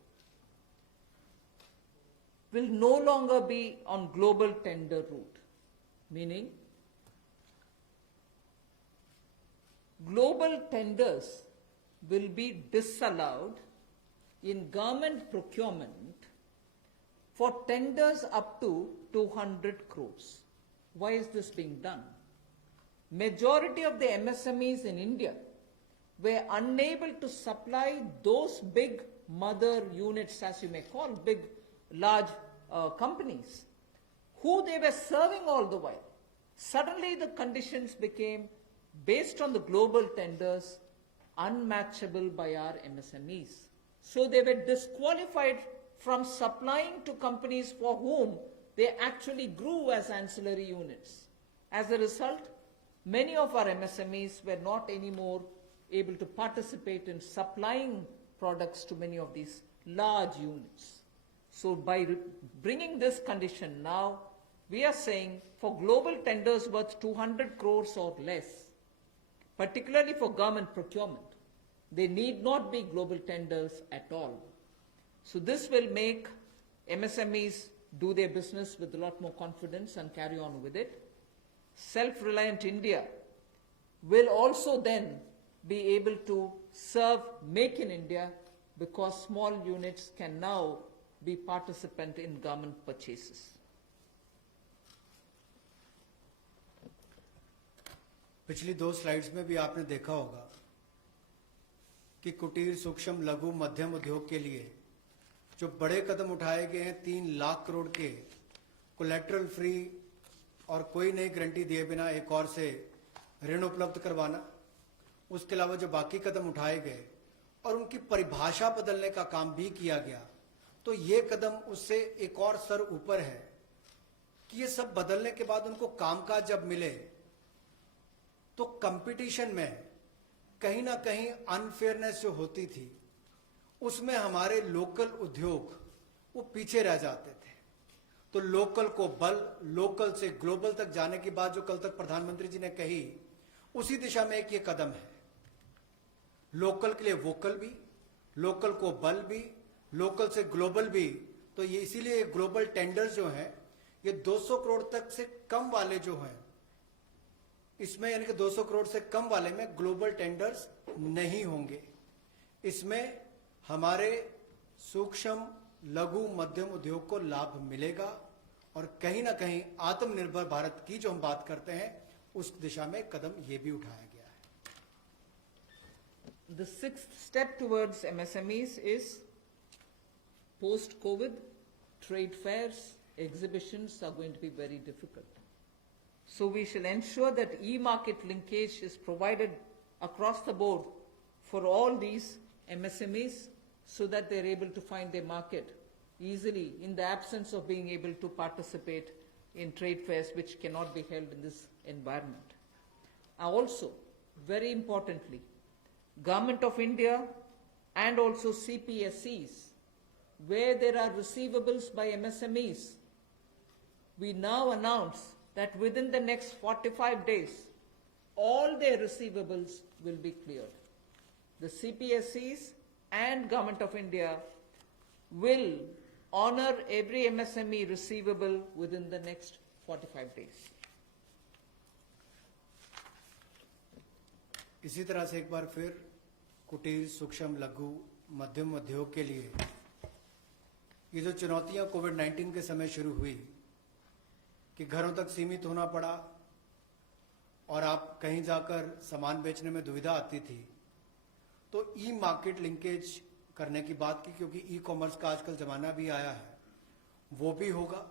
will no longer be on global tender route, meaning global tenders will be disallowed in government procurement for tenders up to 200 crores. Why is this being done? Majority of the MSMEs in India were unable to supply those big mother units, as you may call, large companies, who they were serving all the while. Suddenly the conditions became, based on the global tenders, unmatchable by our MSMEs. So they were disqualified from supplying to companies for whom they actually grew as ancillary units. As a result, many of our MSMEs were not anymore able to participate in supplying products to many of these large units. So by bringing this condition now, we are saying for global tenders worth 200 crores or less, particularly for government procurement, they need not be global tenders at all. So this will make MSMEs do their business with a lot more confidence and carry on with it. Self-reliant India will also then be able to serve Make in India, because small units can now be participant in government purchases. पिछली 2 slides में भी आपने देखा होगा कि कुटीर सूक्ष्म लघु मध्यम उद्योग के लिए जो बड़े कदम उठाए गए हैं, 3 लाख करोड़ के कोलेटरल फ्री और कोई नई गारंटी दिए बिना एक और से ऋण उपलब्ध करवाना, उसके अलावा जो बाकी कदम उठाए गए और उनकी परिभाषा बदलने का काम भी किया गया, तो ये कदम उससे एक और स्तर ऊपर है कि ये सब बदलने के बाद उनको कामकाज जब मिले तो कंपटीशन में कहीं ना कहीं अनफेयरनेस जो होती थी उसमें हमारे लोकल उद्योग वो पीछे रह जाते थे। तो लोकल को बल, लोकल से ग्लोबल तक जाने की बात जो कल तक प्रधानमंत्री जी ने कही, उसी दिशा में एक ये कदम है। लोकल के लिए वोकल भी, लोकल को बल भी, लोकल से ग्लोबल भी। तो ये इसीलिए ग्लोबल टेंडर्स जो हैं ये 200 करोड़ तक से कम वाले जो हैं, इसमें यानी कि 200 करोड़ से कम वाले में ग्लोबल टेंडर्स नहीं होंगे। इसमें हमारे सूक्ष्म लघु मध्यम उद्योग को लाभ मिलेगा और कहीं ना कहीं आत्मनिर्भर भारत की जो हम बात करते हैं उस दिशा में कदम ये भी उठाया गया है। The 6th step towards MSMEs is post-COVID, trade fairs, exhibitions are going to be very difficult. So we shall ensure that e-market linkage is provided across the board for all these MSMEs so that they're able to find their market easily in the absence of being able to participate in trade fairs which cannot be held in this environment. Also, very importantly, Government of India and also CPSEs, where there are receivables by MSMEs, we now announce that within the next 45 days, all their receivables will be cleared. The CPSEs and Government of India will honor every MSME receivable within the next 45 days. इसी तरह से एक बार फिर कुटीर सूक्ष्म लघु मध्यम उद्योग के लिए ये जो चुनौतियां कोविड-19 के समय शुरू हुई कि घरों तक सीमित होना पड़ा और आप कहीं जाकर सामान बेचने में दुविधा आती थी, तो ई मार्केट लिंकेज करने की बात की, क्योंकि ई कॉमर्स का आजकल जमाना भी आया है, वो भी होगा।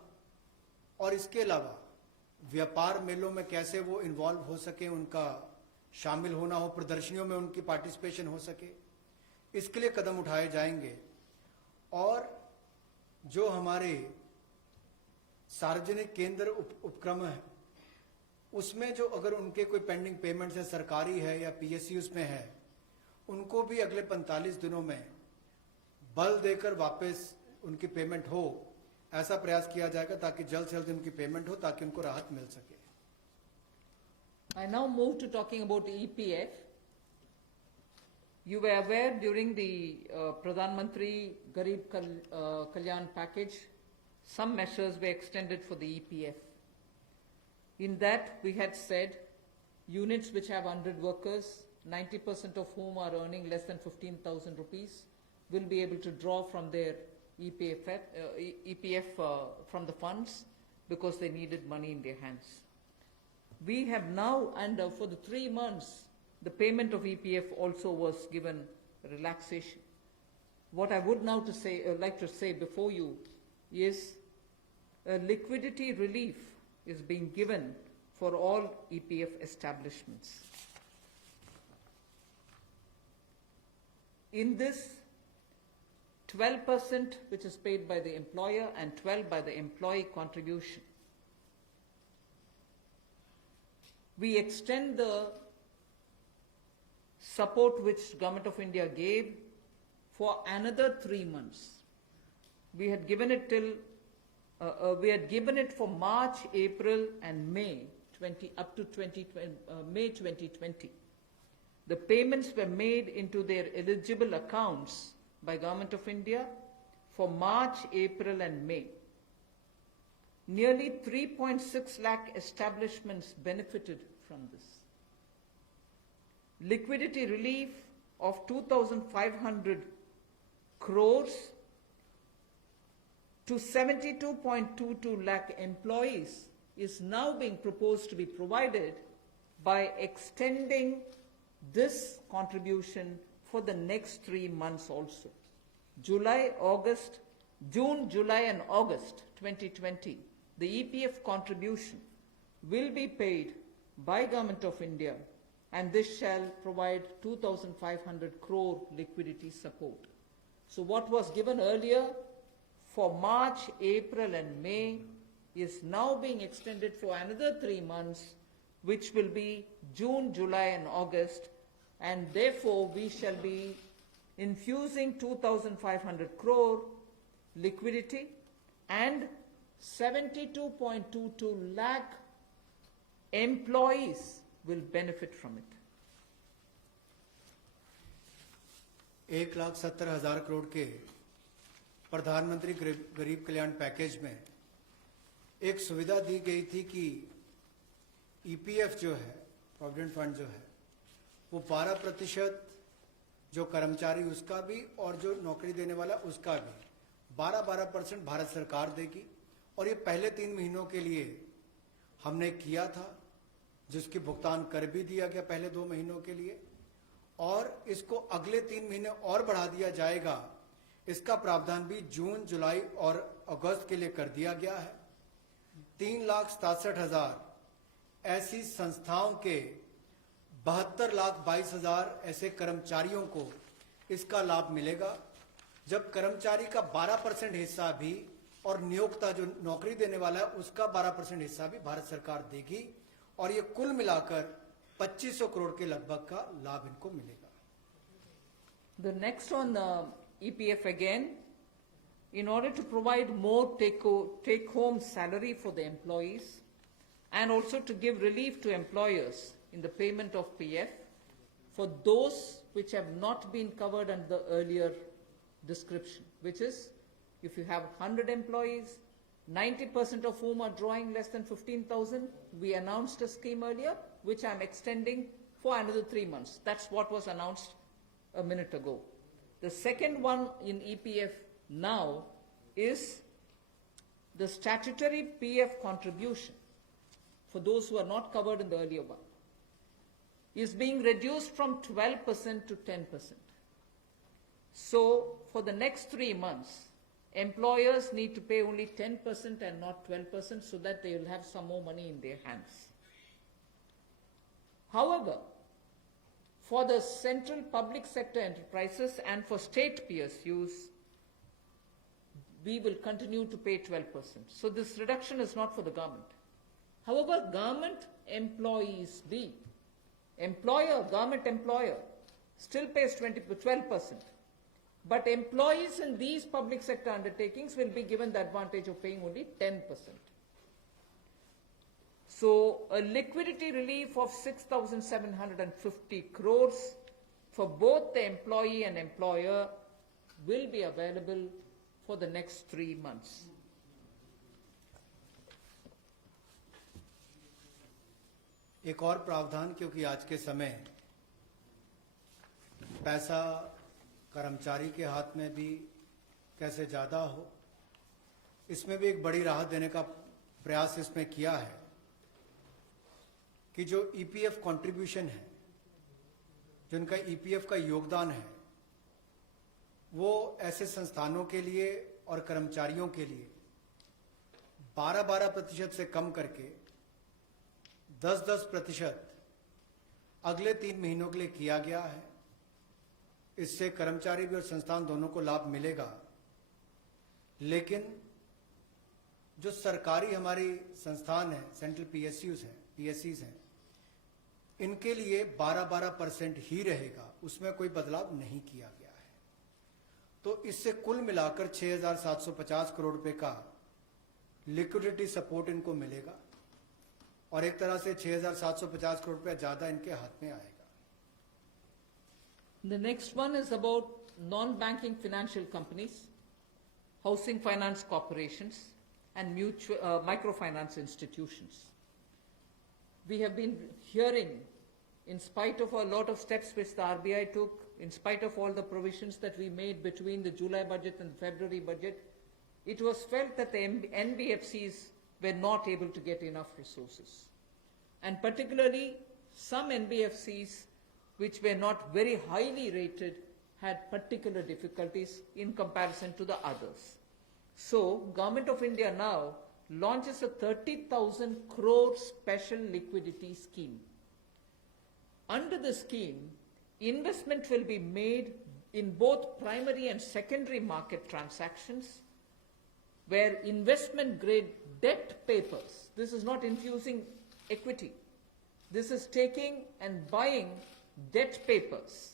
और इसके अलावा व्यापार मेलों में कैसे वो इन्वॉल्व हो सके, उनका शामिल होना हो, प्रदर्शनियों में उनकी पार्टिसिपेशन हो सके, इसके लिए कदम उठाए जाएंगे। और जो हमारे सार्वजनिक केंद्र उपक्रम है उसमें जो अगर उनके कोई पेंडिंग पेमेंट्स है, सरकारी है या पीएसयूज में है, उनको भी अगले 45 दिनों में बल देकर वापस उनकी पेमेंट हो, ऐसा प्रयास किया जाएगा ताकि जल्द से जल्द उनकी पेमेंट हो, ताकि उनको राहत मिल सके। I now move to talking about EPF. You were aware during the Pradhan Mantri Garib Kalyan package, some measures were extended for the EPF. In that, we had said units which have 100 workers, 90% of whom are earning less than 15,000 rupees, will be able to draw from their EPF from the funds because they needed money in their hands. We have now, and for the 3 months, the payment of EPF also was given relaxation. What I would now like to say before you is a liquidity relief is being given for all EPF establishments. In this, 12% which is paid by the employer and 12% by the employee contribution. We extend the support which Government of India gave for another 3 months. We had given it for March, April, and May up to May 2020. The payments were made into their eligible accounts by Government of India for March, April, and May. Nearly 3.6 lakh establishments benefited from this. liquidity relief of 2,500 crores to 72.22 lakh employees is now being proposed to be provided by extending this contribution for the next 3 months also. June, July and August 2020, the EPF contribution will be paid by Government of India, and this shall provide 2,500 crore liquidity support. So what was given earlier for March, April and May is now being extended for another 3 months, which will be June, July and August, and therefore we shall be infusing 2,500 crore liquidity and 72.22 lakh employees will benefit from it. 1,70,000 crore के प्रधानमंत्री गरीब कल्याण package में एक सुविधा दी गई थी कि EPF जो है, प्रोविडेंट फंड जो है, वो 12% जो कर्मचारी उसका भी और जो नौकरी देने वाला उसका भी 12% भारत सरकार देगी। और ये पहले 3 महीनों के लिए हमने किया था, जिसकी भुगतान कर भी दिया गया पहले 2 महीनों के लिए, और इसको अगले 3 महीने और बढ़ा दिया जाएगा। इसका प्रावधान भी जून, जुलाई और अगस्त के लिए कर दिया गया है। 3,67,000 ऐसी संस्थाओं के 72,22,000 ऐसे कर्मचारियों को इसका लाभ मिलेगा, जब कर्मचारी का 12% हिस्सा भी और नियोक्ता जो नौकरी देने वाला है उसका 12% हिस्सा भी भारत सरकार देगी, और ये कुल मिलाकर 2,500 करोड़ के लगभग का लाभ इनको मिलेगा। The next on EPF again, in order to provide more take-home salary for the employees and also to give relief to employers in the payment of PF for those which have not been covered under the earlier description, which is if you have 100 employees, 90% of whom are drawing less than 15,000, we announced a scheme earlier, which I'm extending for another 3 months. That's what was announced a minute ago. The second one in EPF now is the statutory PF contribution for those who are not covered in the earlier one is being reduced from 12% to 10%. So for the next 3 months, employers need to pay only 10% and not 12% so that they will have some more money in their hands. However, for the central public sector enterprises and for state PSUs, we will continue to pay 12%. So this reduction is not for the government. However, government employees, government employer still pays 12%. But employees in these public sector undertakings will be given the advantage of paying only 10%. So a liquidity relief of 6,750 crores for both the employee and employer will be available for the next 3 months. एक और प्रावधान, क्योंकि आज के समय पैसा कर्मचारी के हाथ में भी कैसे ज्यादा हो, इसमें भी एक बड़ी राहत देने का प्रयास इसमें किया है कि जो ईपीएफ कंट्रीब्यूशन है, जिनका ईपीएफ का योगदान है, वो ऐसे संस्थानों के लिए और कर्मचारियों के लिए 12% से कम करके 10% अगले 3 महीनों के लिए किया गया है। इससे कर्मचारी भी और संस्थान दोनों को लाभ मिलेगा। लेकिन जो सरकारी हमारी संस्थान है, सेंट्रल पीएससीज हैं, इनके लिए 12% ही रहेगा, उसमें कोई बदलाव नहीं किया गया है। तो इससे कुल मिलाकर 6,750 करोड़ रुपए का लिक्विडिटी सपोर्ट इनको मिलेगा और एक तरह से 6,750 करोड़ रुपया ज्यादा इनके हाथ में आएगा। The next one is about non-banking financial companies, housing finance corporations, and microfinance institutions. We have been hearing in spite of a lot of steps which the RBI took, in spite of all the provisions that we made between the July budget and the February budget, it was felt that the NBFCs were not able to get enough resources. And particularly some NBFCs which were not very highly rated had particular difficulties in comparison to the others. So, Government of India now launches a 30,000 crore special liquidity scheme. Under the scheme, investment will be made in both primary and secondary market transactions where investment grade debt papers, this is not infusing equity, this is taking and buying debt papers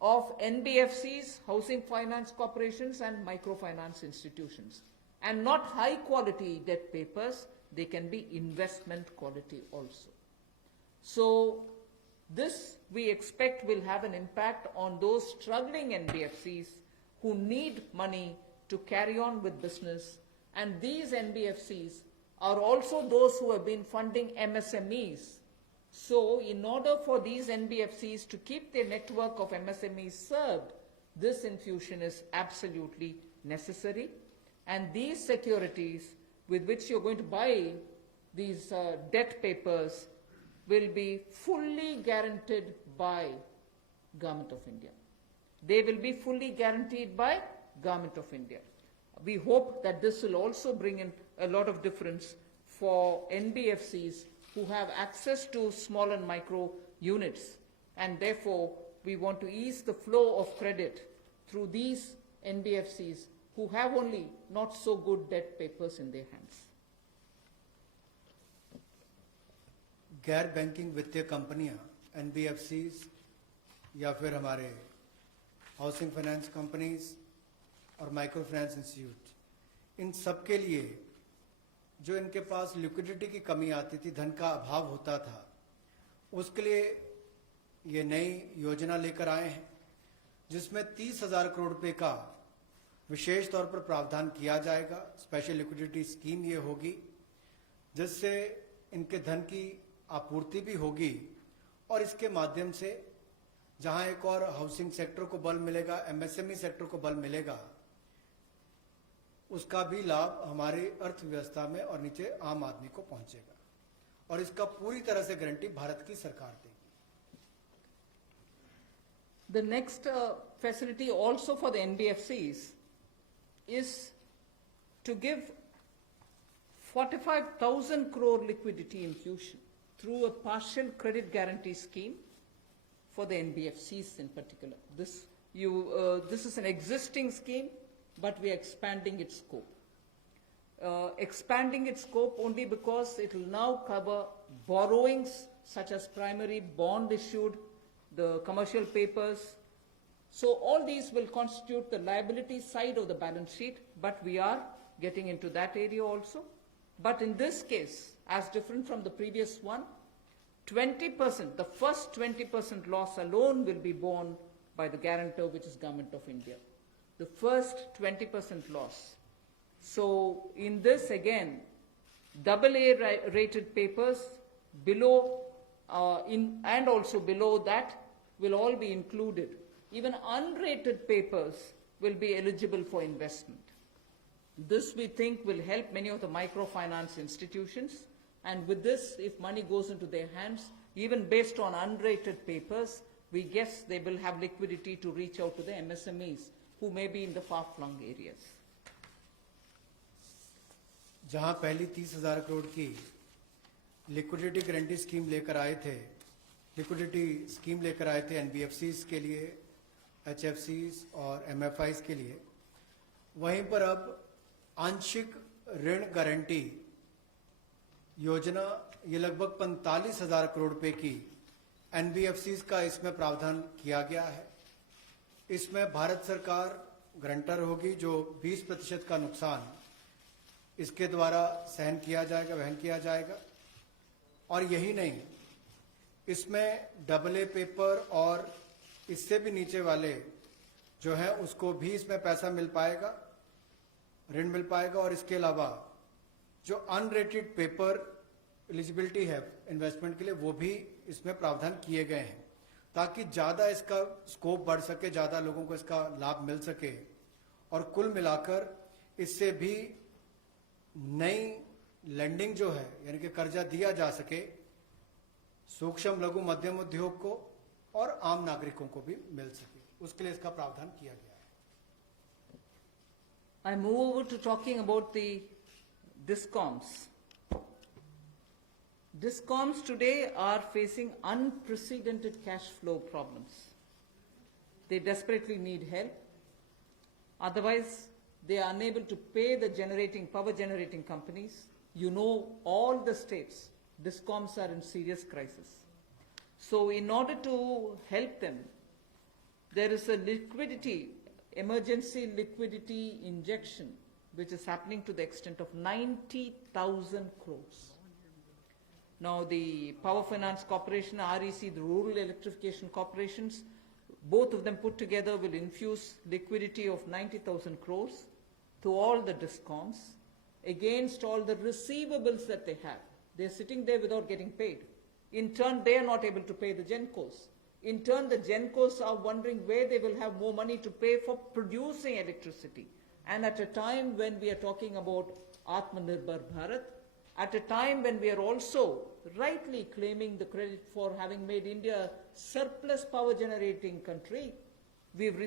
of NBFCs, housing finance corporations and microfinance institutions. And not high quality debt papers, they can be investment quality also. So this we expect will have an impact on those struggling NBFCs who need money to carry on with business. And these NBFCs are also those who have been funding MSMEs. So in order for these NBFCs to keep their network of MSMEs served, this infusion is absolutely necessary. And these securities with which you're going to buy these debt papers will be fully guaranteed by Government of India. They will be fully guaranteed by Government of India. We hope that this will also bring in a lot of difference for NBFCs who have access to small and micro units, and therefore we want to ease the flow of credit through these NBFCs who have only not so good debt papers in their hands. गैर banking वित्तीय कंपनियां NBFCs या फिर हमारे housing finance companies और micro finance institute, इन सब के लिए जो इनके पास लिक्विडिटी की कमी आती थी, धन का अभाव होता था, उसके लिए ये नई योजना लेकर आए हैं जिसमें 30,000 करोड़ रुपए का विशेष तौर पर प्रावधान किया जाएगा। स्पेशल लिक्विडिटी स्कीम ये होगी जिससे इनके धन की आपूर्ति भी होगी और इसके माध्यम से जहां एक और हाउसिंग सेक्टर को बल मिलेगा, एमएसएमई सेक्टर को बल मिलेगा, उसका भी लाभ हमारी अर्थव्यवस्था में और नीचे आम आदमी को पहुंचेगा और इसका पूरी तरह से गारंटी भारत की सरकार देगी। The next facility also for the NBFCs is to give 45,000 crore liquidity infusion through a partial credit guarantee scheme for the NBFCs in particular. This is an existing scheme, but we are expanding its scope. Expanding its scope only because it will now cover borrowings such as primary bond issued, the commercial papers. So all these will constitute the liability side of the balance sheet, but we are getting into that area also. But in this case, as different from the previous one, 20%, the first 20% loss alone will be borne by the guarantor, which is Government of India. The first 20% loss. So in this again, AA rated papers below and also below that will all be included. Even unrated papers will be eligible for investment. This we think will help many of the microfinance institutions, and with this, if money goes into their hands, even based on unrated papers, we guess they will have liquidity to reach out to the MSMEs who may be in the far-flung areas. जहां पहली 30,000 करोड़ की liquidity guarantee scheme लेकर आए थे, NBFCs के लिए, एचएफसीज और MFIs के लिए, वहीं पर अब आंशिक ऋण गारंटी योजना ये लगभग 45,000 करोड़ रुपए की एनबीएफसीज का इसमें प्रावधान किया गया है। इसमें भारत सरकार गारंटर होगी, जो 20% का नुकसान इसके द्वारा वहन किया जाएगा। और यही नहीं, इसमें AA पेपर और इससे भी नीचे वाले जो है उसको भी इसमें पैसा मिल पाएगा, ऋण मिल पाएगा। और इसके अलावा जो अनरेटेड पेपर एलिजिबिलिटी है इन्वेस्टमेंट के लिए, वो भी इसमें प्रावधान किए गए हैं ताकि ज़्यादा इसका स्कोप बढ़ सके, ज़्यादा लोगों को इसका लाभ मिल सके और कुल मिलाकर इससे भी नई लैंडिंग जो है यानी कि कर्जा दिया जा सके सूक्ष्म लघु मध्यम उद्योग को और आम नागरिकों को भी मिल सके, उसके लिए इसका प्रावधान किया गया है। I move over to talking about the DISCOMs. DISCOMs today are facing unprecedented cash flow problems. They desperately need help. Otherwise, they are unable to pay the power generating companies. You know, all the states, DISCOMs are in serious crisis. So in order to help them, there is a emergency liquidity injection, which is happening to the extent of 90,000 crores. Now the Power Finance Corporation, REC, the Rural Electrification Corporations, both of them put together will infuse liquidity of 90,000 crores to all the DISCOMs against all the receivables that they have. They're sitting there without getting paid. In turn, they are not able to pay the GENCOs. In turn, the GENCOs are wondering where they will have more money to pay for producing electricity. And at a time when we are talking about Atmanirbhar Bharat, at a time when we are also rightly claiming the credit for having made India a surplus power generating country, we've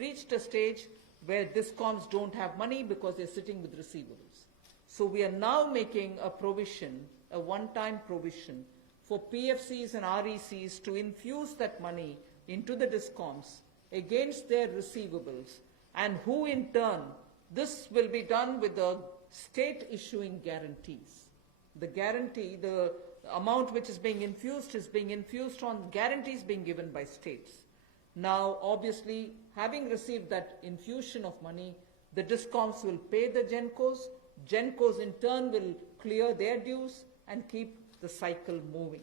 reached a stage where DISCOMs don't have money because they're sitting with receivables. So we are now making a provision, a one-time provision, for PFCs and RECs to infuse that money into the DISCOMs against their receivables, and who in turn, this will be done with the state issuing guarantees. The guarantee, the amount which is being infused on guarantees being given by states. Now, obviously, having received that infusion of money, the DISCOMs will pay the GENCOs. GENCOs in turn will clear their dues and keep the cycle moving.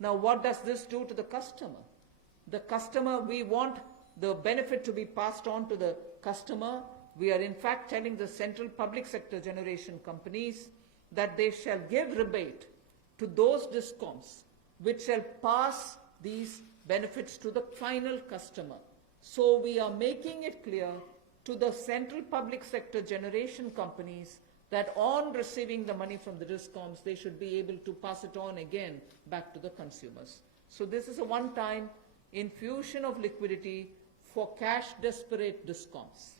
Now, what does this do to the customer? The customer, we want the benefit to be passed on to the customer. We are in fact telling the central public sector generation companies that they shall give rebate to those DISCOMs which shall pass these benefits to the final customer. So we are making it clear to the central public sector generation companies that on receiving the money from the DISCOMs, they should be able to pass it on again back to the consumers. So this is a one-time infusion of liquidity for cash-desperate DISCOMs.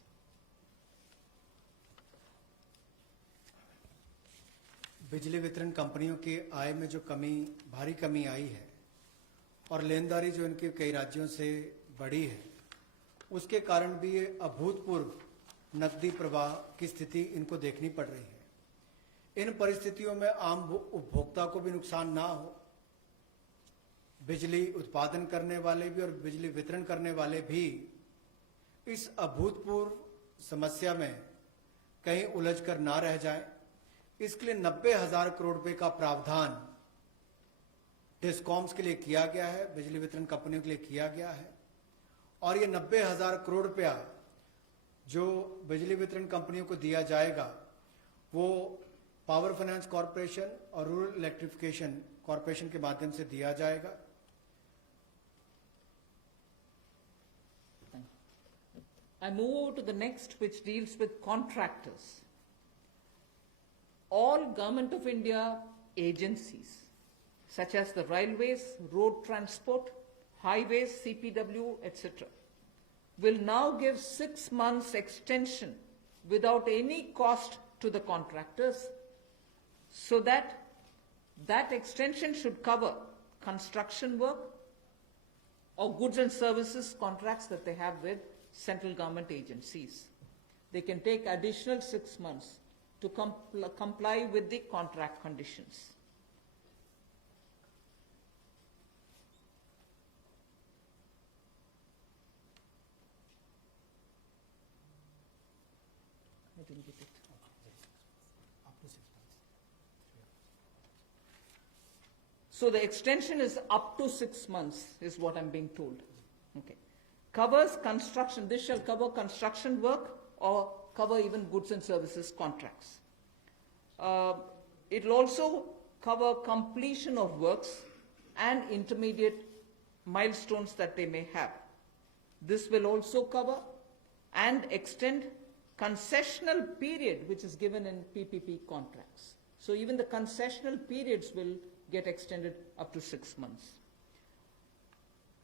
बिजली वितरण कंपनियों की आय में जो भारी कमी आई है और लेनदारी जो इनके कई राज्यों से बढ़ी है, उसके कारण भी ये अभूतपूर्व नकदी प्रवाह की स्थिति इनको देखनी पड़ रही है। इन परिस्थितियों में आम उपभोक्ता को भी नुकसान ना हो, बिजली उत्पादन करने वाले भी और बिजली वितरण करने वाले भी इस अभूतपूर्व समस्या में कहीं उलझकर ना रह जाएं, इसके लिए 90,000 करोड़ रुपए का प्रावधान डिस्कॉम्स के लिए किया गया है, बिजली वितरण कंपनियों के लिए किया गया है। और ये 90,000 करोड़ रुपया जो बिजली वितरण कंपनियों को दिया जाएगा वो पावर फाइनेंस कॉरपोरेशन और रूरल इलेक्ट्रिफिकेशन कॉरपोरेशन के माध्यम से दिया जाएगा। I move over to the next, which deals with contractors. All Government of India agencies, such as the railways, road transport, highways, CPW, etc., will now give 6 months extension without any cost to the contractors, so that extension should cover construction work or goods and services contracts that they have with central government agencies. They can take additional 6 months to comply with the contract conditions. I didn't get it. So the extension is up to 6 months, is what I'm being told. Okay. Covers construction. This shall cover construction work or cover even goods and services contracts. It will also cover completion of works and intermediate milestones that they may have. This will also cover and extend concessional period which is given in PPP contracts. So even the concessional periods will get extended up to 6 months.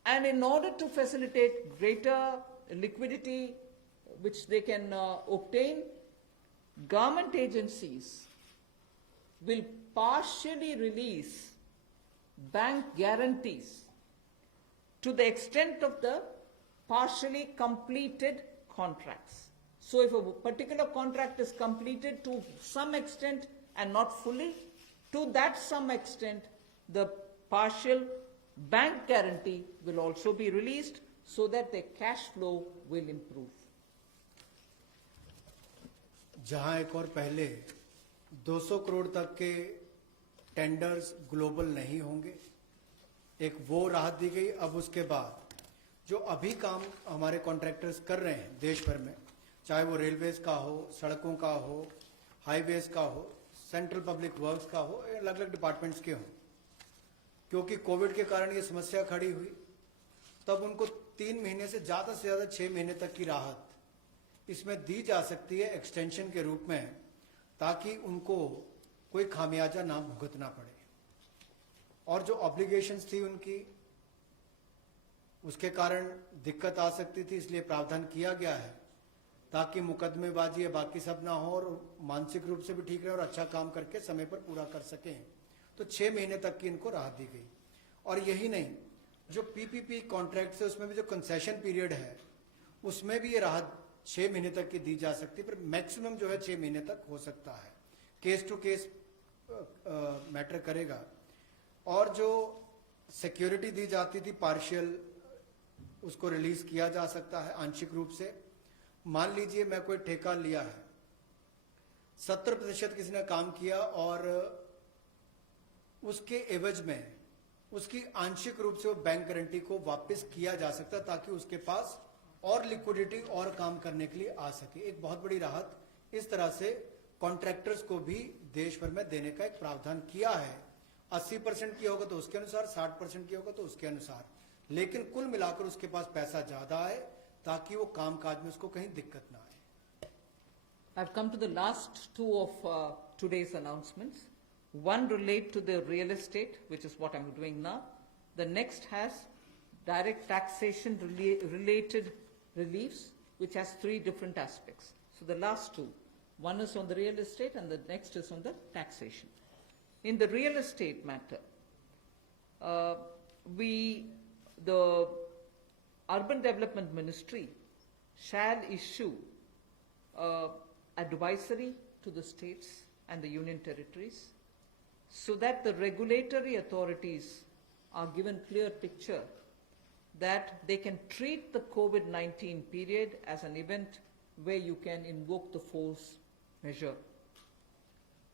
And in order to facilitate greater liquidity which they can obtain, government agencies will partially release bank guarantees to the extent of the partially completed contracts. So if a particular contract is completed to some extent and not fully, to that some extent, the partial bank guarantee will also be released so that their cash flow will improve. जहां एक और पहले 200 करोड़ तक के tenders global नहीं होंगे, एक वो राहत दी गई। अब उसके बाद जो अभी काम हमारे कॉन्ट्रैक्टर्स कर रहे हैं देश भर में, चाहे वो रेलवेज का हो, सड़कों का हो, हाईवेज का हो, सेंट्रल पब्लिक वर्क्स का हो, अलग अलग डिपार्टमेंट्स के हों, क्योंकि कोविड के कारण ये समस्या खड़ी हुई, तब उनको 3 महीने से ज्यादा 6 महीने तक की राहत इसमें दी जा सकती है एक्सटेंशन के रूप में, ताकि उनको कोई खामियाजा ना भुगतना पड़े। और जो ऑब्लिगेशंस थी उनकी, उसके कारण दिक्कत आ सकती थी, इसलिए प्रावधान किया गया है ताकि मुकदमेबाजी या बाकी सब ना हो और मानसिक रूप से भी ठीक रहे और अच्छा काम करके समय पर पूरा कर सकें। तो 6 महीने तक की इनको राहत दी गई। और यही नहीं, जो पीपीपी कॉन्ट्रैक्ट है उसमें भी जो कंसेशन पीरियड है उसमें भी ये राहत 6 महीने तक की दी जा सकती है, पर मैक्सिमम जो है 6 महीने तक हो सकता है। केस टू केस मैटर करेगा। और जो सिक्योरिटी दी जाती थी पार्शियल, उसको रिलीज किया जा सकता है आंशिक रूप से। मान लीजिए मैं कोई ठेका लिया है, 70% किसी ने काम किया और उसके एवज में उसकी आंशिक रूप से वो बैंक गारंटी को वापस किया जा सकता है, ताकि उसके पास और लिक्विडिटी और काम करने के लिए आ सके। एक बहुत बड़ी राहत इस तरह से कॉन्ट्रैक्टर्स को भी देश भर में देने का एक प्रावधान किया है। 80% किया होगा तो उसके अनुसार, 60% किया होगा तो उसके अनुसार, लेकिन कुल मिलाकर उसके पास पैसा ज्यादा आए ताकि वो काम काज में उसको कहीं दिक्कत ना आए। I've come to the last two of today's announcements. One relate to the real estate, which is what I'm doing now. The next has direct taxation related reliefs, which has 3 different aspects. So the last two, one is on the real estate and the next is on the taxation. In the real estate matter, the Urban Development Ministry shall issue advisory to the states and the union territories so that the regulatory authorities are given clear picture that they can treat the COVID-19 period as an event where you can invoke the force measure.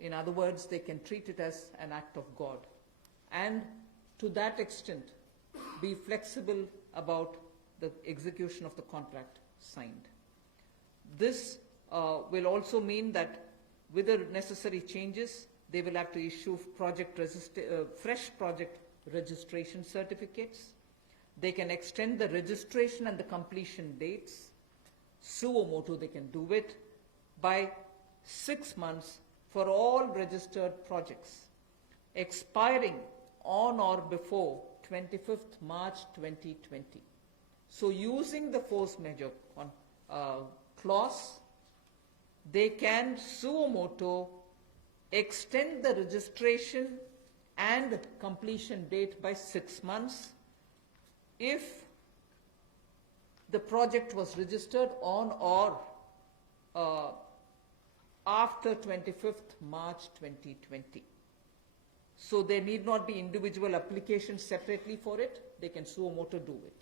In other words, they can treat it as an act of God, and to that extent be flexible about the execution of the contract signed. This will also mean that with the necessary changes, they will have to issue fresh project registration certificates. They can extend the registration and the completion dates. Suo motu, they can do it by 6 months for all registered projects, expiring on or before 25th March 2020. So using the force majeure clause, they can suo motu extend the registration and completion date by 6 months if the project was registered on or after 25th March 2020. So there need not be individual applications separately for it. They can suo motu do it.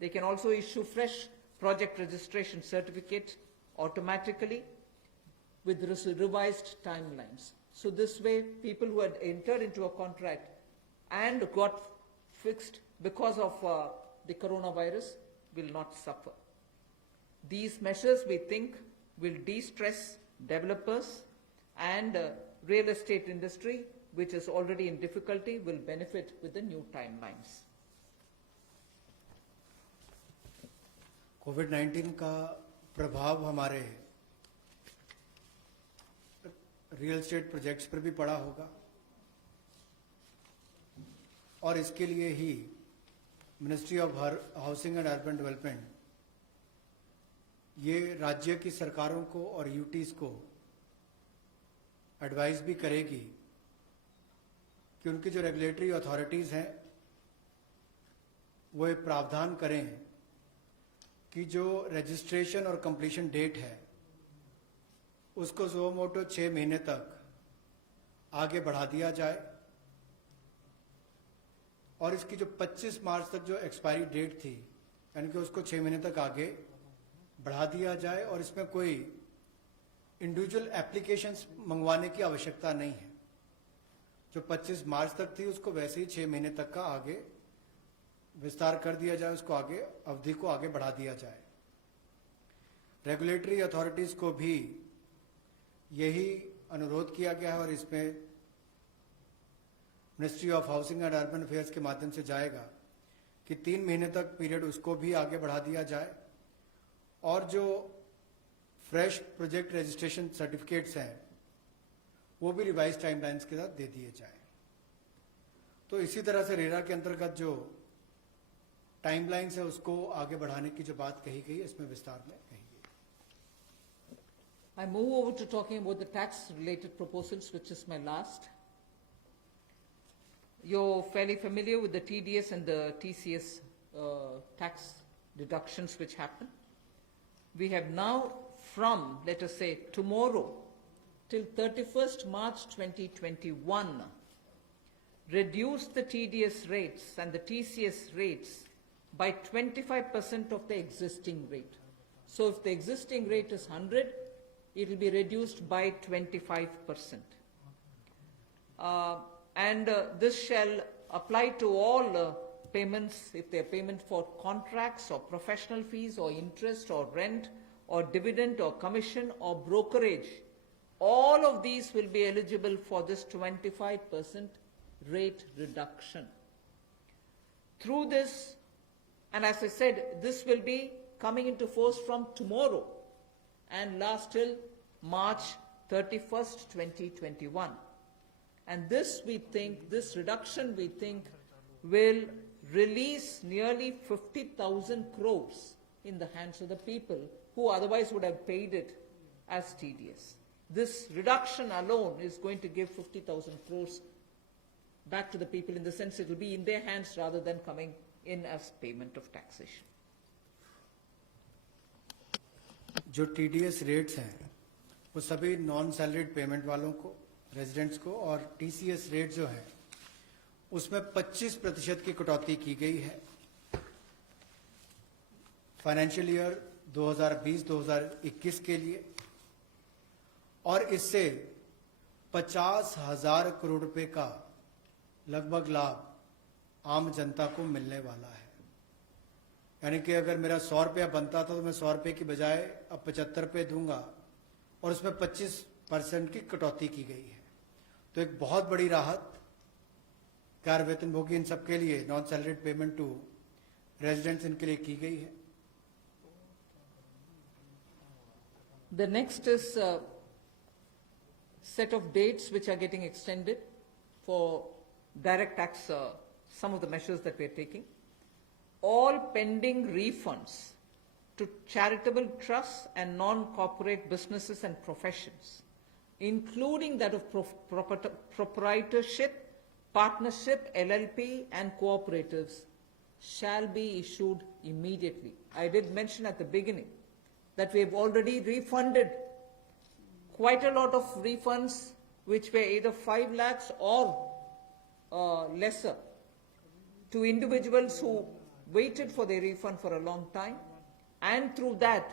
They can also issue fresh project registration certificates automatically with revised timelines. So this way, people who had entered into a contract and got fixed because of the coronavirus will not suffer. These measures, we think, will de-stress developers and real estate industry which is already in difficulty, will benefit with the new timelines. कोविड-19 का प्रभाव हमारे real estate projects पर भी पड़ा होगा और इसके लिए ही ministry of housing and urban development ये राज्य की सरकारों को और यूटीज को एडवाइस भी करेगी कि उनकी जो रेगुलेटरी अथॉरिटीज हैं वो एक प्रावधान करें कि जो रजिस्ट्रेशन और कंप्लीशन डेट है उसको सुओ मोटो 6 महीने तक आगे बढ़ा दिया जाए और इसकी जो 25 मार्च तक जो एक्सपायरी डेट थी यानी कि उसको 6 महीने तक आगे बढ़ा दिया जाए और इसमें कोई इंडिविजुअल एप्लीकेशंस मंगवाने की आवश्यकता नहीं है। जो 25 मार्च तक थी उसको वैसे ही 6 महीने तक का आगे विस्तार कर दिया जाए, उसको आगे अवधि को आगे बढ़ा दिया जाए। रेगुलेटरी अथॉरिटीज को भी यही अनुरोध किया गया है और इसमें ministry of housing and urban affairs के माध्यम से जाएगा कि 3 महीने तक पीरियड उसको भी आगे बढ़ा दिया जाए और जो फ्रेश प्रोजेक्ट रजिस्ट्रेशन सर्टिफिकेट्स हैं वो भी रिवाइज टाइमलाइंस के साथ दे दिए जाए। तो इसी तरह से रेरा के अंतर्गत जो टाइमलाइंस है उसको आगे बढ़ाने की जो बात कही गई है इसमें विस्तार में कही गई। I move over to talking about the tax-related proposals, which is my last. You're fairly familiar with the TDS and the TCS tax deductions which happen. We have now from, let us say, tomorrow till 31st March 2021, reduced the TDS rates and the TCS rates by 25% of the existing rate. So if the existing rate is 100, it will be reduced by 25%. This shall apply to all payments, if they are payment for contracts or professional fees or interest or rent or dividend or commission or brokerage. All of these will be eligible for this 25% rate reduction. Through this, and as I said, this will be coming into force from tomorrow and last till March 31st, 2021. And this we think, this reduction we think will release nearly 50,000 crores in the hands of the people who otherwise would have paid it as TDS. This reduction alone is going to give 50,000 crores back to the people, in the sense it will be in their hands rather than coming in as payment of taxation. जो TDS rates हैं वो सभी non salaried payment वालों को, residents को, और TCS rate जो है उसमें 25% की कटौती की गई है फाइनेंशियल ईयर 2020-2021 के लिए और इससे 50,000 करोड़ रुपए का लगभग लाभ आम जनता को मिलने वाला है। यानी कि अगर मेरा 100 रुपया बनता था तो मैं 100 रुपये की बजाय अब 75 रुपये दूंगा और उसमें 25% की कटौती की गई है। तो एक बहुत बड़ी राहत कार वेतनभोगी इन सबके लिए, non salaried payment to residents, इनके लिए की गई है। The next is a set of dates which are getting extended for direct tax, some of the measures that we are taking. All pending refunds to charitable trusts and non-corporate businesses and professions, including that of proprietorship, partnership, LLP and cooperatives, shall be issued immediately. I did mention at the beginning that we have already refunded quite a lot of refunds which were either 5 lakhs or lesser to individuals who waited for their refund for a long time, and through that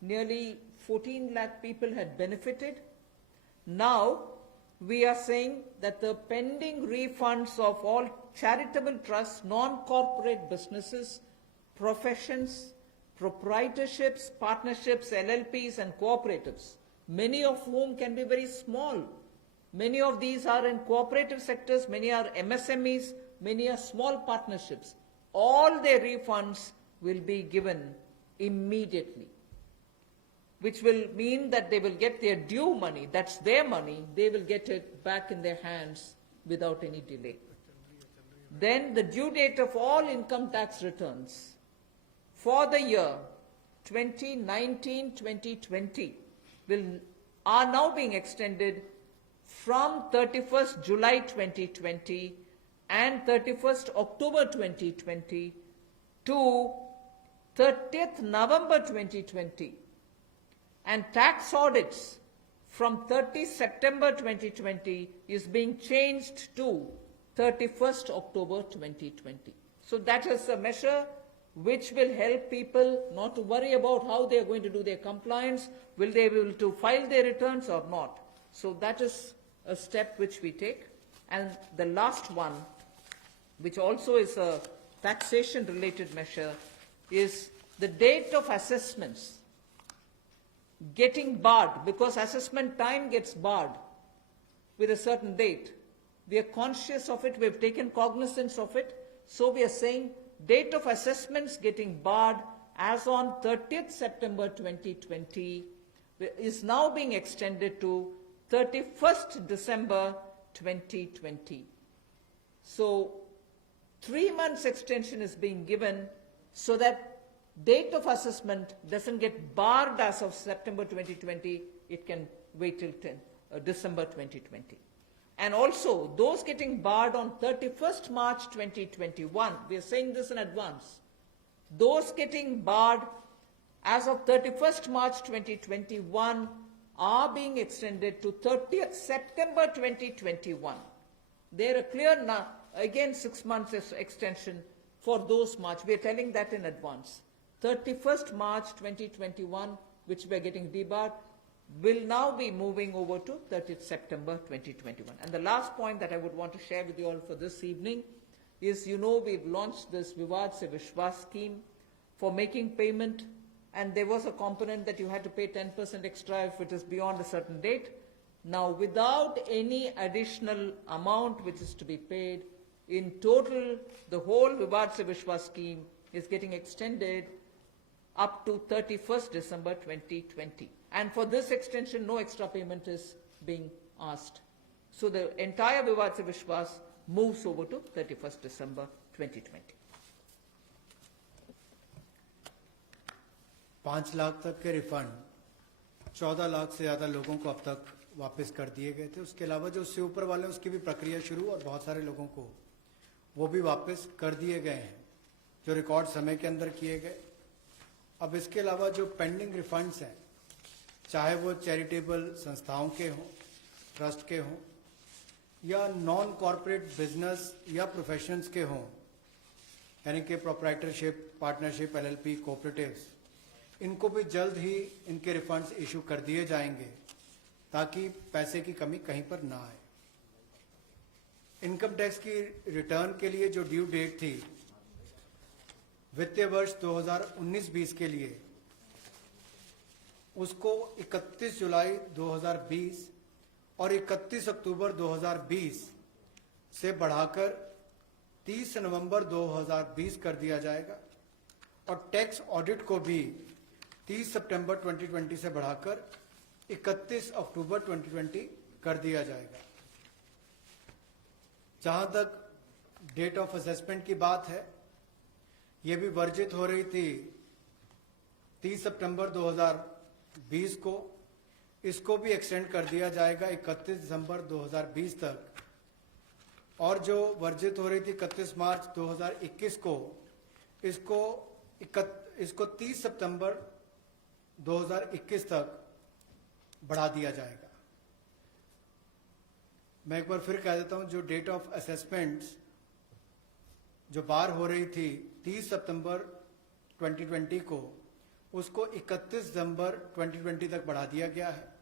nearly 14 lakh people had benefited. Now we are saying that the pending refunds of all charitable trusts, non-corporate businesses, professions, proprietorships, partnerships, LLPs and cooperatives, many of whom can be very small, Many of these are in cooperative sectors, many are MSMEs, many are small partnerships. All their refunds will be given immediately, which will mean that they will get their due money, that's their money, they will get it back in their hands without any delay. Then the due date of all income tax returns for the year 2019-2020 are now being extended from 31st July 2020 and 31st October 2020 to 30th November 2020, and tax audits from 30 September 2020 is being changed to 31st October 2020. So that is a measure which will help people not to worry about how they are going to do their compliance, will they be able to file their returns or not. So that is a step which we take. And the last one, which also is a taxation related measure, is the date of assessments getting barred, because assessment time gets barred with a certain date. We are conscious of it, we have taken cognizance of it, so we are saying date of assessments getting barred as on 30th September 2020 is now being extended to 31st December 2020. So 3 months extension is being given so that date of assessment doesn't get barred as of September 2020, it can wait till December 2020. And also, those getting barred on 31st March 2021, we are saying this in advance, those getting barred as of 31st March 2021 are being extended to 30th September 2021. They're a clear, again 6 months extension for those March. We are telling that in advance. 31st March 2021, which we are getting debarred, will now be moving over to 30th September 2021. And the last point that I would want to share with you all for this evening is, you know, we've launched this Vivad Se Vishwas scheme for making payment, and there was a component that you had to pay 10% extra if it is beyond a certain date. Now, without any additional amount which is to be paid, in total, the whole Vivad Se Vishwas scheme is getting extended up to 31st December 2020. And for this extension, no extra payment is being asked. So the entire Vivad Se Vishwas moves over to 31st December 2020. 5 lakh तक के refund 14 lakh से ज़्यादा लोगों को अब तक वापस कर दिए गए थे। उसके अलावा जो उससे ऊपर वाले उसकी भी प्रक्रिया शुरू, और बहुत सारे लोगों को वो भी वापस कर दिए गए हैं जो रिकॉर्ड समय के अंदर किए गए। अब इसके अलावा जो पेंडिंग रिफंड्स हैं, चाहे वो चैरिटेबल संस्थाओं के हों, ट्रस्ट के हों, या नॉन कॉरपोरेट बिजनेस या प्रोफेशंस के हों, यानी कि प्रोप्राइटरशिप, पार्टनरशिप, एलएलपी, कोऑपरेटिव्स, इनको भी जल्द ही इनके रिफंड्स इशू कर दिए जाएंगे ताकि पैसे की कमी कहीं पर ना आए। इनकम टैक्स की रिटर्न के लिए जो ड्यू डेट थी वित्तीय वर्ष 2019-20 के लिए, उसको 31 जुलाई 2020 और 31 अक्टूबर 2020 से बढ़ाकर 30 नवंबर 2020 कर दिया जाएगा, और टैक्स ऑडिट को भी 30 सितंबर 2020 से बढ़ाकर 31 अक्टूबर 2020 कर दिया जाएगा। जहां तक डेट ऑफ असेसमेंट की बात है, ये भी वर्जित हो रही थी 30 सितंबर 2020 को, इसको भी एक्सटेंड कर दिया जाएगा 31 दिसंबर 2020 तक, और जो वर्जित हो रही थी 31 मार्च 2021 को, इसको 30 सितंबर 2021 तक बढ़ा दिया जाएगा। मैं एक बार फिर कह देता हूं, जो डेट ऑफ असेसमेंट्स जो बार हो रही थी 30 सितंबर 2020 को, उसको 31 दिसंबर 2020 तक बढ़ा दिया गया है,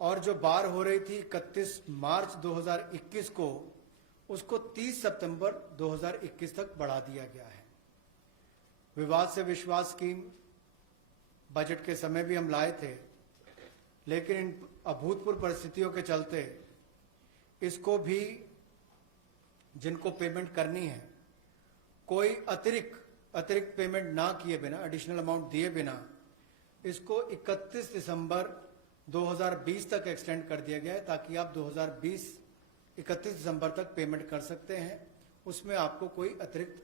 और जो बार हो रही थी 31 मार्च 2021 को, उसको 30 सितंबर 2021 तक बढ़ा दिया गया है। विवाद से विश्वास स्कीम बजट के समय भी हम लाए थे, लेकिन इन अभूतपूर्व परिस्थितियों के चलते इसको भी जिनको पेमेंट करनी है कोई अतिरिक्त पेमेंट ना किए बिना, एडिशनल अमाउंट दिए बिना इसको 31 दिसंबर 2020 तक एक्सटेंड कर दिया गया है, ताकि आप 2020 31 दिसंबर तक पेमेंट कर सकते हैं। उसमें आपको कोई अतिरिक्त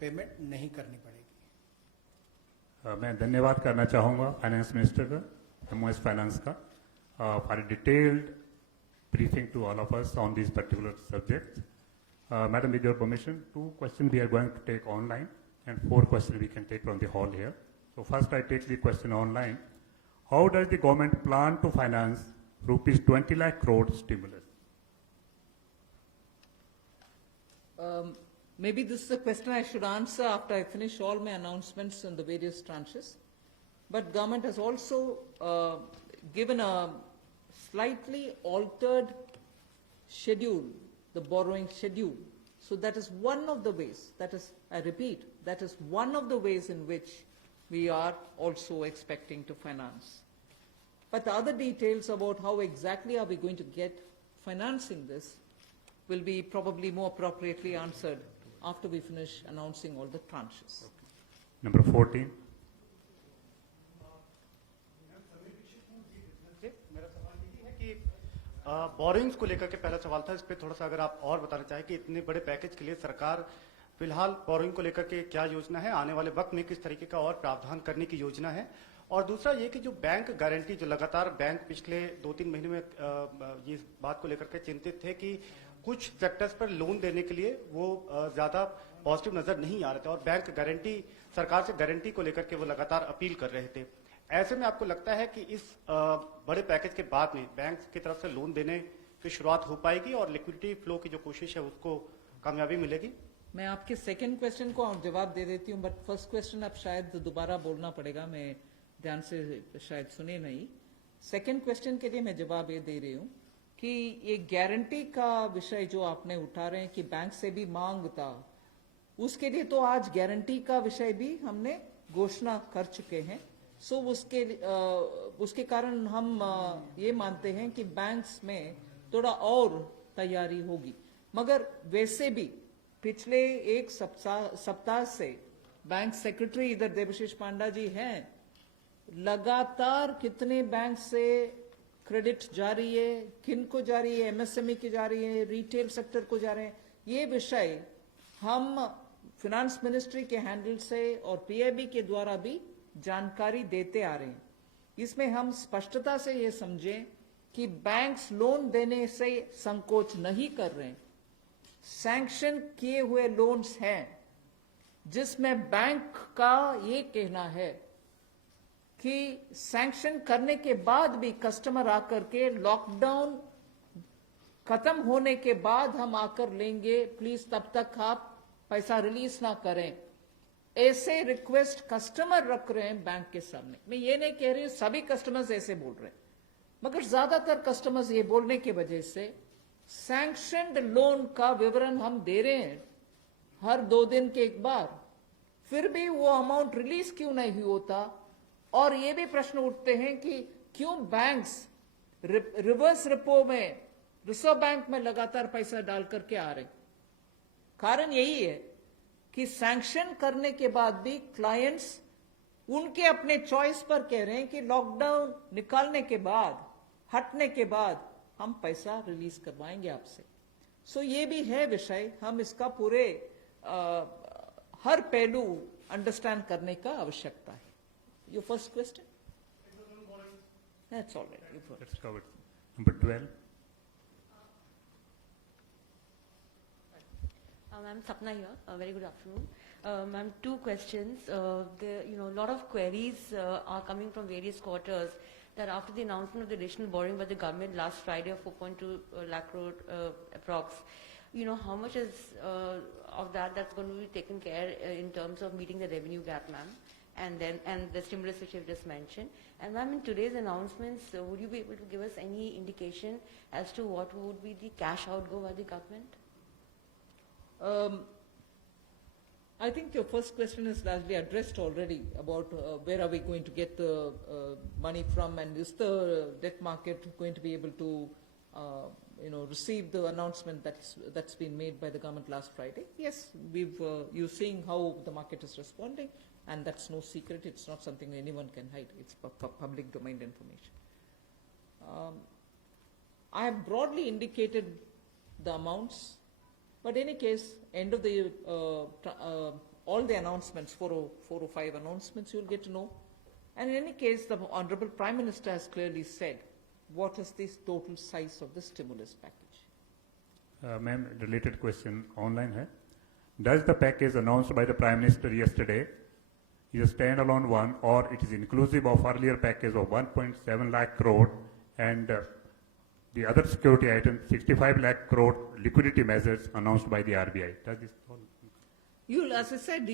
पेमेंट नहीं करनी पड़ेगी। मैं धन्यवाद करना चाहूँगा फाइनेंस मिनिस्टर का, एमओएस फाइनेंस का, for detailed briefing to all of us on these particular subjects. Madam, with your permission, 2 questions we are going to take online and 4 questions we can take from the hall here. So first I take the question online. How does the government plan to finance rupees 20 lakh crore stimulus? Maybe this is a question I should answer after I finish all my announcements on the various tranches. But government has also given a slightly altered schedule, the borrowing schedule. So that is one of the ways, that is, I repeat, that is one of the ways in which we are also expecting to finance. But the other details about how exactly are we going to get financing this will be probably more appropriately answered after we finish announcing all the tranches. Number 14. Borings को लेकर के पहला सवाल था, इस पे थोड़ा सा अगर आप और बताना चाहें कि इतने बड़े पैकेज के लिए सरकार फिलहाल बोरिंग को लेकर के क्या योजना है, आने वाले वक्त में किस तरीके का और प्रावधान करने की योजना है, और दूसरा ये कि जो बैंक गारंटी, जो लगातार बैंक पिछले 2-3 महीने में ये बात को लेकर के चिंतित थे कि कुछ सेक्टर्स पर लोन देने के लिए वो ज्यादा पॉजिटिव नजर नहीं आ रहे थे और बैंक गारंटी, सरकार से गारंटी को लेकर के वो लगातार अपील कर रहे थे। ऐसे में आपको लगता है कि इस बड़े पैकेज के बाद में बैंक की तरफ से लोन देने की शुरुआत हो पाएगी और लिक्विडिटी फ्लो की जो कोशिश है उसको कामयाबी मिलेगी? मैं आपके सेकंड क्वेश्चन को जवाब दे देती हूँ, बट फर्स्ट क्वेश्चन अब शायद दोबारा बोलना पड़ेगा, मैं ध्यान से शायद सुने नहीं। सेकंड क्वेश्चन के लिए मैं जवाब ये दे रही हूँ कि ये गारंटी का विषय जो आपने उठा रहे हैं कि बैंक से भी मांग था, उसके लिए तो आज गारंटी का विषय भी हमने घोषणा कर चुके हैं। सो उसके कारण हम ये मानते हैं कि बैंक्स में थोड़ा और तैयारी होगी, मगर वैसे भी पिछले एक सप्ताह से बैंक सेक्रेटरी इधर देवशीष पांडा जी हैं, लगातार कितने बैंक से क्रेडिट जा रही है, किन को जा रही है, एमएसएमई की जा रही है, रिटेल सेक्टर को जा रहे हैं, ये विषय हम फिनेंस मिनिस्ट्री के हैंडल से और पीआईबी के द्वारा भी जानकारी देते आ रहे हैं। इसमें हम स्पष्टता से ये समझें कि बैंक्स लोन देने से संकोच नहीं कर रहे हैं। सैंक्शन किए हुए लोन्स हैं जिसमें बैंक का ये कहना है कि सैंक्शन करने के बाद भी कस्टमर आकर के लॉकडाउन खत्म होने के बाद हम आकर लेंगे, प्लीज तब तक आप पैसा रिलीज ना करें। ऐसे रिक्वेस्ट कस्टमर रख रहे हैं बैंक के सामने। मैं ये नहीं कह रही हूं सभी कस्टमर्स ऐसे बोल रहे हैं, मगर ज्यादातर कस्टमर्स ये बोलने की वजह से सैंक्शनड लोन का विवरण हम दे रहे हैं हर 2 दिन के एक बार, फिर भी वो अमाउंट रिलीज क्यों नहीं होता। और ये भी प्रश्न उठते हैं कि क्यों बैंक्स रिवर्स रिपो में रिजर्व बैंक में लगातार पैसा डाल करके आ रहे। कारण यही है कि सैंक्शन करने के बाद भी क्लाइंट्स उनके अपने चॉइस पर कह रहे हैं कि लॉकडाउन निकालने के बाद, हटने के बाद हम पैसा रिलीज करवाएंगे आपसे। सो ये भी है विषय, हम इसका पूरे हर पहलू अंडरस्टैंड करने का आवश्यकता है। Your first question? That's all right. That's covered. Number 12. Ma'am, Sapna here. Very good afternoon. Ma'am, 2 questions. A lot of queries are coming from various quarters that after the announcement of the additional borrowing by the government last Friday of 4.2 lakh crore approx, how much is of that's going to be taken care in terms of meeting the revenue gap, ma'am? And the stimulus which you've just mentioned. And ma'am, in today's announcements, would you be able to give us any indication as to what would be the cash outgo by the government? I think your first question is largely addressed already about where are we going to get the money from, and is the debt market going to be able to, receive the announcement that's been made by the government last Friday? Yes, you're seeing how the market is responding, and that's no secret. It's not something anyone can hide. It's public domain information. I have broadly indicated the amounts. But in any case, end of the, all the announcements, 4 or 5 announcements, you'll get to know. And in any case, the Honorable Prime Minister has clearly said what is the total size of the stimulus package. Ma'am, related question online hai. Does the package announced by the Prime Minister yesterday is a standalone one, or it is inclusive of earlier package of 1.7 lakh crore and the other security item, 65 lakh crore liquidity measures announced by the RBI? Does this all? As I said,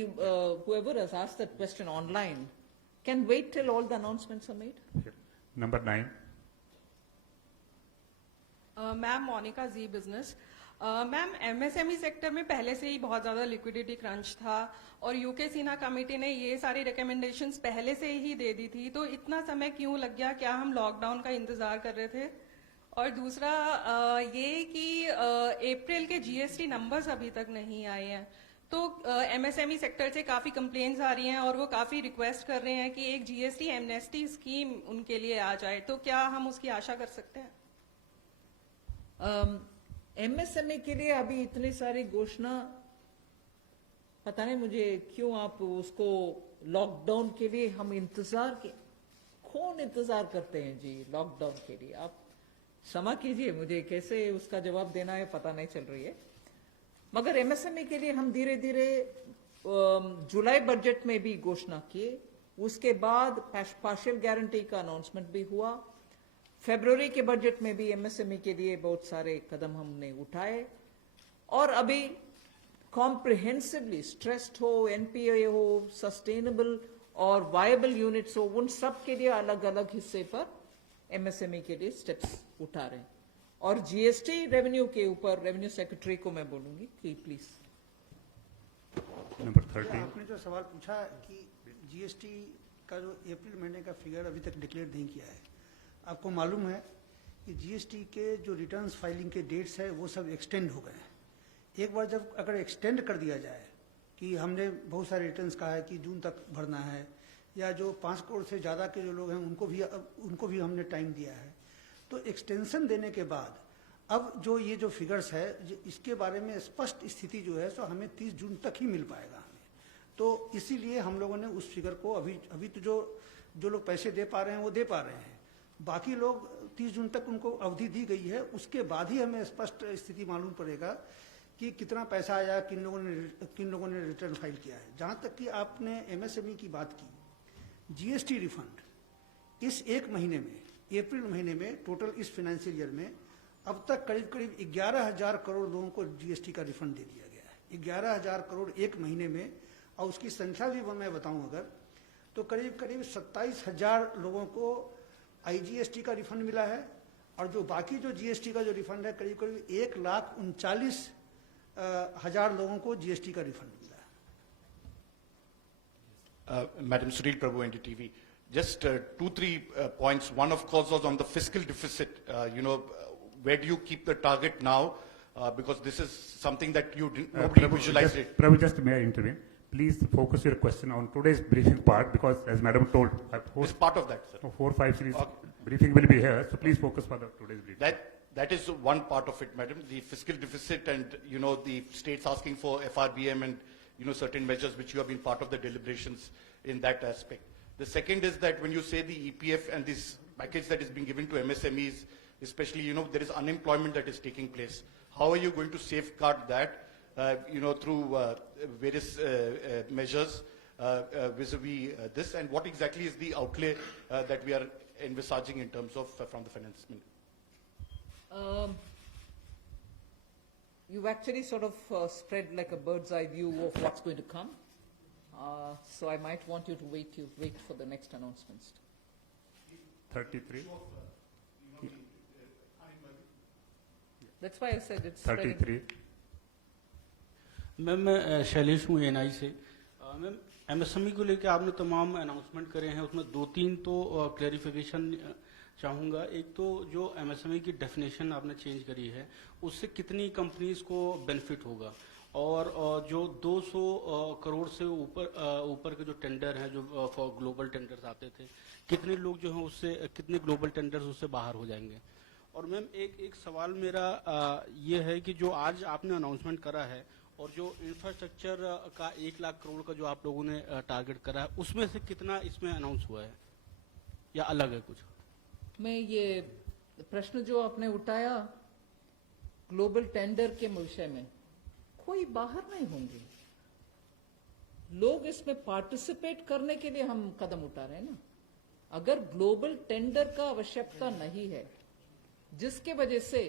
whoever has asked that question online can wait till all the announcements are made. Number 9. Ma'am Monika ji business ma'am MSME sector में पहले से ही बहुत ज़्यादा liquidity crunch था और UK Sinha committee ने ये सारी रिकमेंडेशंस पहले से ही दे दी थी, तो इतना समय क्यों लग गया? क्या हम लॉकडाउन का इंतजार कर रहे थे? और दूसरा ये कि अप्रैल के जीएसटी नंबर्स अभी तक नहीं आए हैं, तो एमएसएमई सेक्टर से काफ़ी कंप्लेंट्स आ रही हैं और वो काफ़ी रिक्वेस्ट कर रहे हैं कि एक जीएसटी एमनेस्टी स्कीम उनके लिए आ जाए, तो क्या हम उसकी आशा कर सकते हैं? एमएसएमई के लिए अभी इतनी सारी घोषणा, पता नहीं मुझे क्यों आप उसको लॉकडाउन के लिए हम कौन इंतजार करते हैं जी लॉकडाउन के लिए? आप क्षमा कीजिए, मुझे कैसे उसका जवाब देना है पता नहीं चल रही है। मगर एमएसएमई के लिए हम धीरे धीरे जुलाई बजट में भी घोषणा किए, उसके बाद पार्शियल गारंटी का अनाउंसमेंट भी हुआ, फरवरी के बजट में भी एमएसएमई के लिए बहुत सारे कदम हमने उठाए, और अभी कॉम्प्रिहेंसिवली स्ट्रेस्ड हो, एनपीए हो, सस्टेनेबल और वायबल यूनिट्स हो, उन सब के लिए अलग अलग हिस्से पर एमएसएमई के लिए स्टेप्स उठा रहे हैं। और जीएसटी रेवेन्यू के ऊपर रेवेन्यू सेक्रेटरी को मैं बोलूंगी कि प्लीज। नंबर 13। आपने जो सवाल पूछा कि जीएसटी का जो अप्रैल महीने का फिगर अभी तक डिक्लेयर नहीं किया है, आपको मालूम है कि जीएसटी के जो रिटर्न्स फाइलिंग के डेट्स है वो सब एक्सटेंड हो गए हैं। एक बार जब अगर एक्सटेंड कर दिया जाए कि हमने बहुत सारे रिटर्न्स कहा है कि जून तक भरना है, या जो 5 करोड़ से ज़्यादा के जो लोग हैं उनको भी हमने टाइम दिया है, तो एक्सटेंशन देने के बाद अब जो ये जो फिगर्स है इसके बारे में स्पष्ट स्थिति जो है सो हमें 30 जून तक ही मिल पाएगा हमें। तो इसीलिए हम लोगों ने उस फिगर को अभी तो जो लोग पैसे दे पा रहे हैं वो दे पा रहे हैं, बाकी लोग 30 जून तक उनको अवधि दी गई है, उसके बाद ही हमें स्पष्ट स्थिति मालूम पड़ेगा कि कितना पैसा आया, किन लोगों ने रिटर्न फाइल किया है। जहाँ तक कि आपने एमएसएमई की बात की, जीएसटी रिफंड इस एक महीने में, अप्रैल महीने में टोटल इस फाइनेंशियल ईयर में अब तक करीब 11,000 करोड़ लोगों को जीएसटी का रिफंड दे दिया गया है। 11,000 करोड़ एक महीने में, और उसकी संख्या भी मैं बताऊं अगर तो करीब 27,000 लोगों को आईजीएसटी का रिफंड मिला है, और जो बाकी जो जीएसटी का जो रिफंड है करीब 1,39,000 लोगों को जीएसटी का रिफंड मिला है। Madam Sunil Prabhu, NDTV. Just 2-3 points. One, of course, was on the fiscal deficit. Where do you keep the target now? Because this is something that nobody visualized it. Prabhu, just may I intervene? Please focus your question on today's briefing part, because as Madam told, It's part of that, sir. 4, 5 series briefing will be here, so please focus for the today's briefing. That is one part of it, madam. The fiscal deficit and, the states asking for FRBM and, certain measures which you have been part of the deliberations in that aspect. The second is that when you say the EPF and this package that is being given to MSMEs, especially, there is unemployment that is taking place. How are you going to safeguard that, through various measures vis-a-vis this, and what exactly is the outlay that we are envisaging in terms of from the finance minister? You've actually sort of spread like a bird's eye view of what's going to come. So I might want you to wait for the next announcements. 33. That's why I said it's spreading. 33. Ma'am मैं शैलेश हूँ NI से। Ma'am MSME को लेकर आपने तमाम announcement करे हैं, उसमें दो तीन तो क्लैरिफिकेशन चाहूँगा। एक तो जो एमएसएमई की डेफिनेशन आपने चेंज करी है, उससे कितनी कंपनीज को बेनिफिट होगा, और जो 200 करोड़ से ऊपर के जो टेंडर हैं, जो फॉर ग्लोबल टेंडर्स आते थे, कितने लोग जो हैं उससे, कितने ग्लोबल टेंडर्स उससे बाहर हो जाएंगे। और मैम एक सवाल मेरा ये है कि जो आज आपने अनाउंसमेंट करा है और जो इंफ्रास्ट्रक्चर का 1 लाख करोड़ का जो आप लोगों ने टारगेट करा है, उसमें से कितना इसमें अनाउंस हुआ है या अलग है कुछ? मैं ये प्रश्न जो आपने उठाया ग्लोबल टेंडर के विषय में, कोई बाहर नहीं होंगे लोग, इसमें पार्टिसिपेट करने के लिए हम कदम उठा रहे हैं ना। अगर ग्लोबल टेंडर का आवश्यकता नहीं है, जिसके वजह से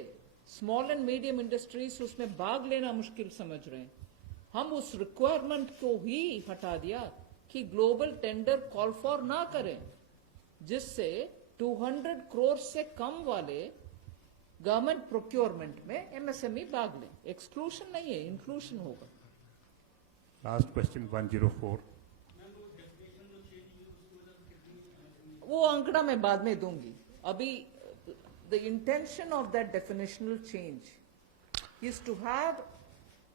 स्मॉल एंड मीडियम इंडस्ट्रीज उसमें भाग लेना मुश्किल समझ रहे हैं, हम उस रिक्वायरमेंट को ही हटा दिया कि ग्लोबल टेंडर कॉल फॉर ना करें, जिससे 200 करोड़ से कम वाले गवर्नमेंट प्रोक्योरमेंट में एमएसएमई भाग लें। एक्सक्लूशन नहीं है, इंक्लूशन होगा। Last question 104. वो आंकड़ा मैं बाद में दूंगी। अभी the intention of that definitional change is to have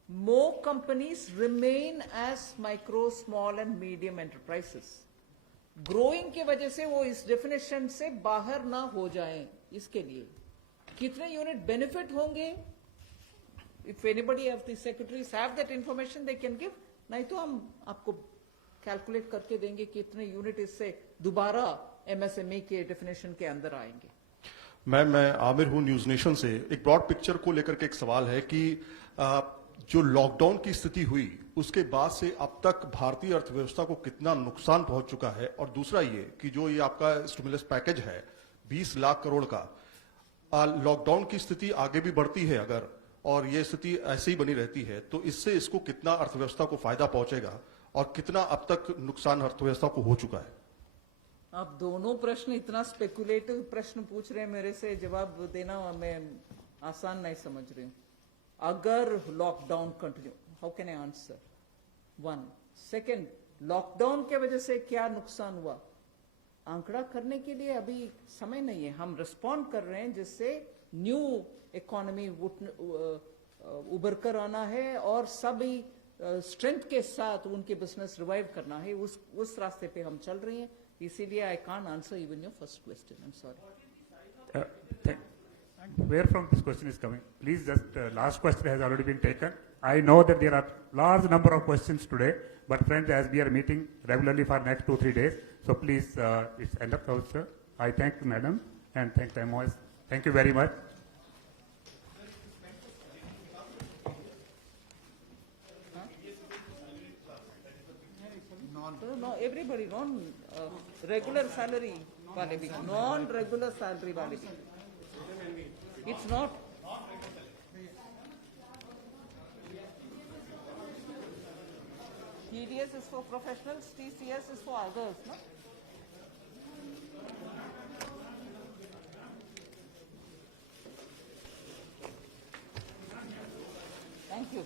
more companies remain as micro, small and medium enterprises. Growing के वजह से वो इस definition से बाहर ना हो जाएं, इसके लिए कितने यूनिट बेनिफिट होंगे, if anybody of the secretaries have that information they can give, नहीं तो हम आपको कैलकुलेट करके देंगे कितने यूनिट इससे दोबारा एमएसएमई के डेफिनेशन के अंदर आएंगे। मैं आमिर हूं न्यूज नेशन से। एक ब्रॉड पिक्चर को लेकर के एक सवाल है कि जो लॉकडाउन की स्थिति हुई उसके बाद से अब तक भारतीय अर्थव्यवस्था को कितना नुकसान पहुंच चुका है, और दूसरा ये कि जो ये आपका स्टिमुलस पैकेज है 20 लाख करोड़ का, लॉकडाउन की स्थिति आगे भी बढ़ती है अगर, और ये स्थिति ऐसे ही बनी रहती है, तो इससे इसको कितना अर्थव्यवस्था को फायदा पहुंचेगा और कितना अब तक नुकसान अर्थव्यवस्था को हो चुका है? आप दोनों प्रश्न इतना स्पेकुलेटिव प्रश्न पूछ रहे हैं मेरे से, जवाब देना मैं आसान नहीं समझ रही हूँ। अगर lockdown continue, how can I answer? One second, lockdown के वजह से क्या नुकसान हुआ, आंकड़ा करने के लिए अभी समय नहीं है। हम रिस्पॉन्ड कर रहे हैं जिससे न्यू इकोनॉमी उभर कर आना है और सभी स्ट्रेंथ के साथ उनके बिजनेस रिवाइव करना है, उस रास्ते पे हम चल रहे हैं। इसीलिए I can't answer even your first question, I am sorry. Where from this question is coming? Please just, last question has already been taken. I know that there are large number of questions today, but friends, as we are meeting regularly for next 2-3 days, so please, it's end of house, sir. I thank madam and thank the MOS. Thank you very much. No, everybody, regular salary वाले भी, non regular salary वाले भी, it's not. TDS is for professionals, TCS is for others, no? Thank you.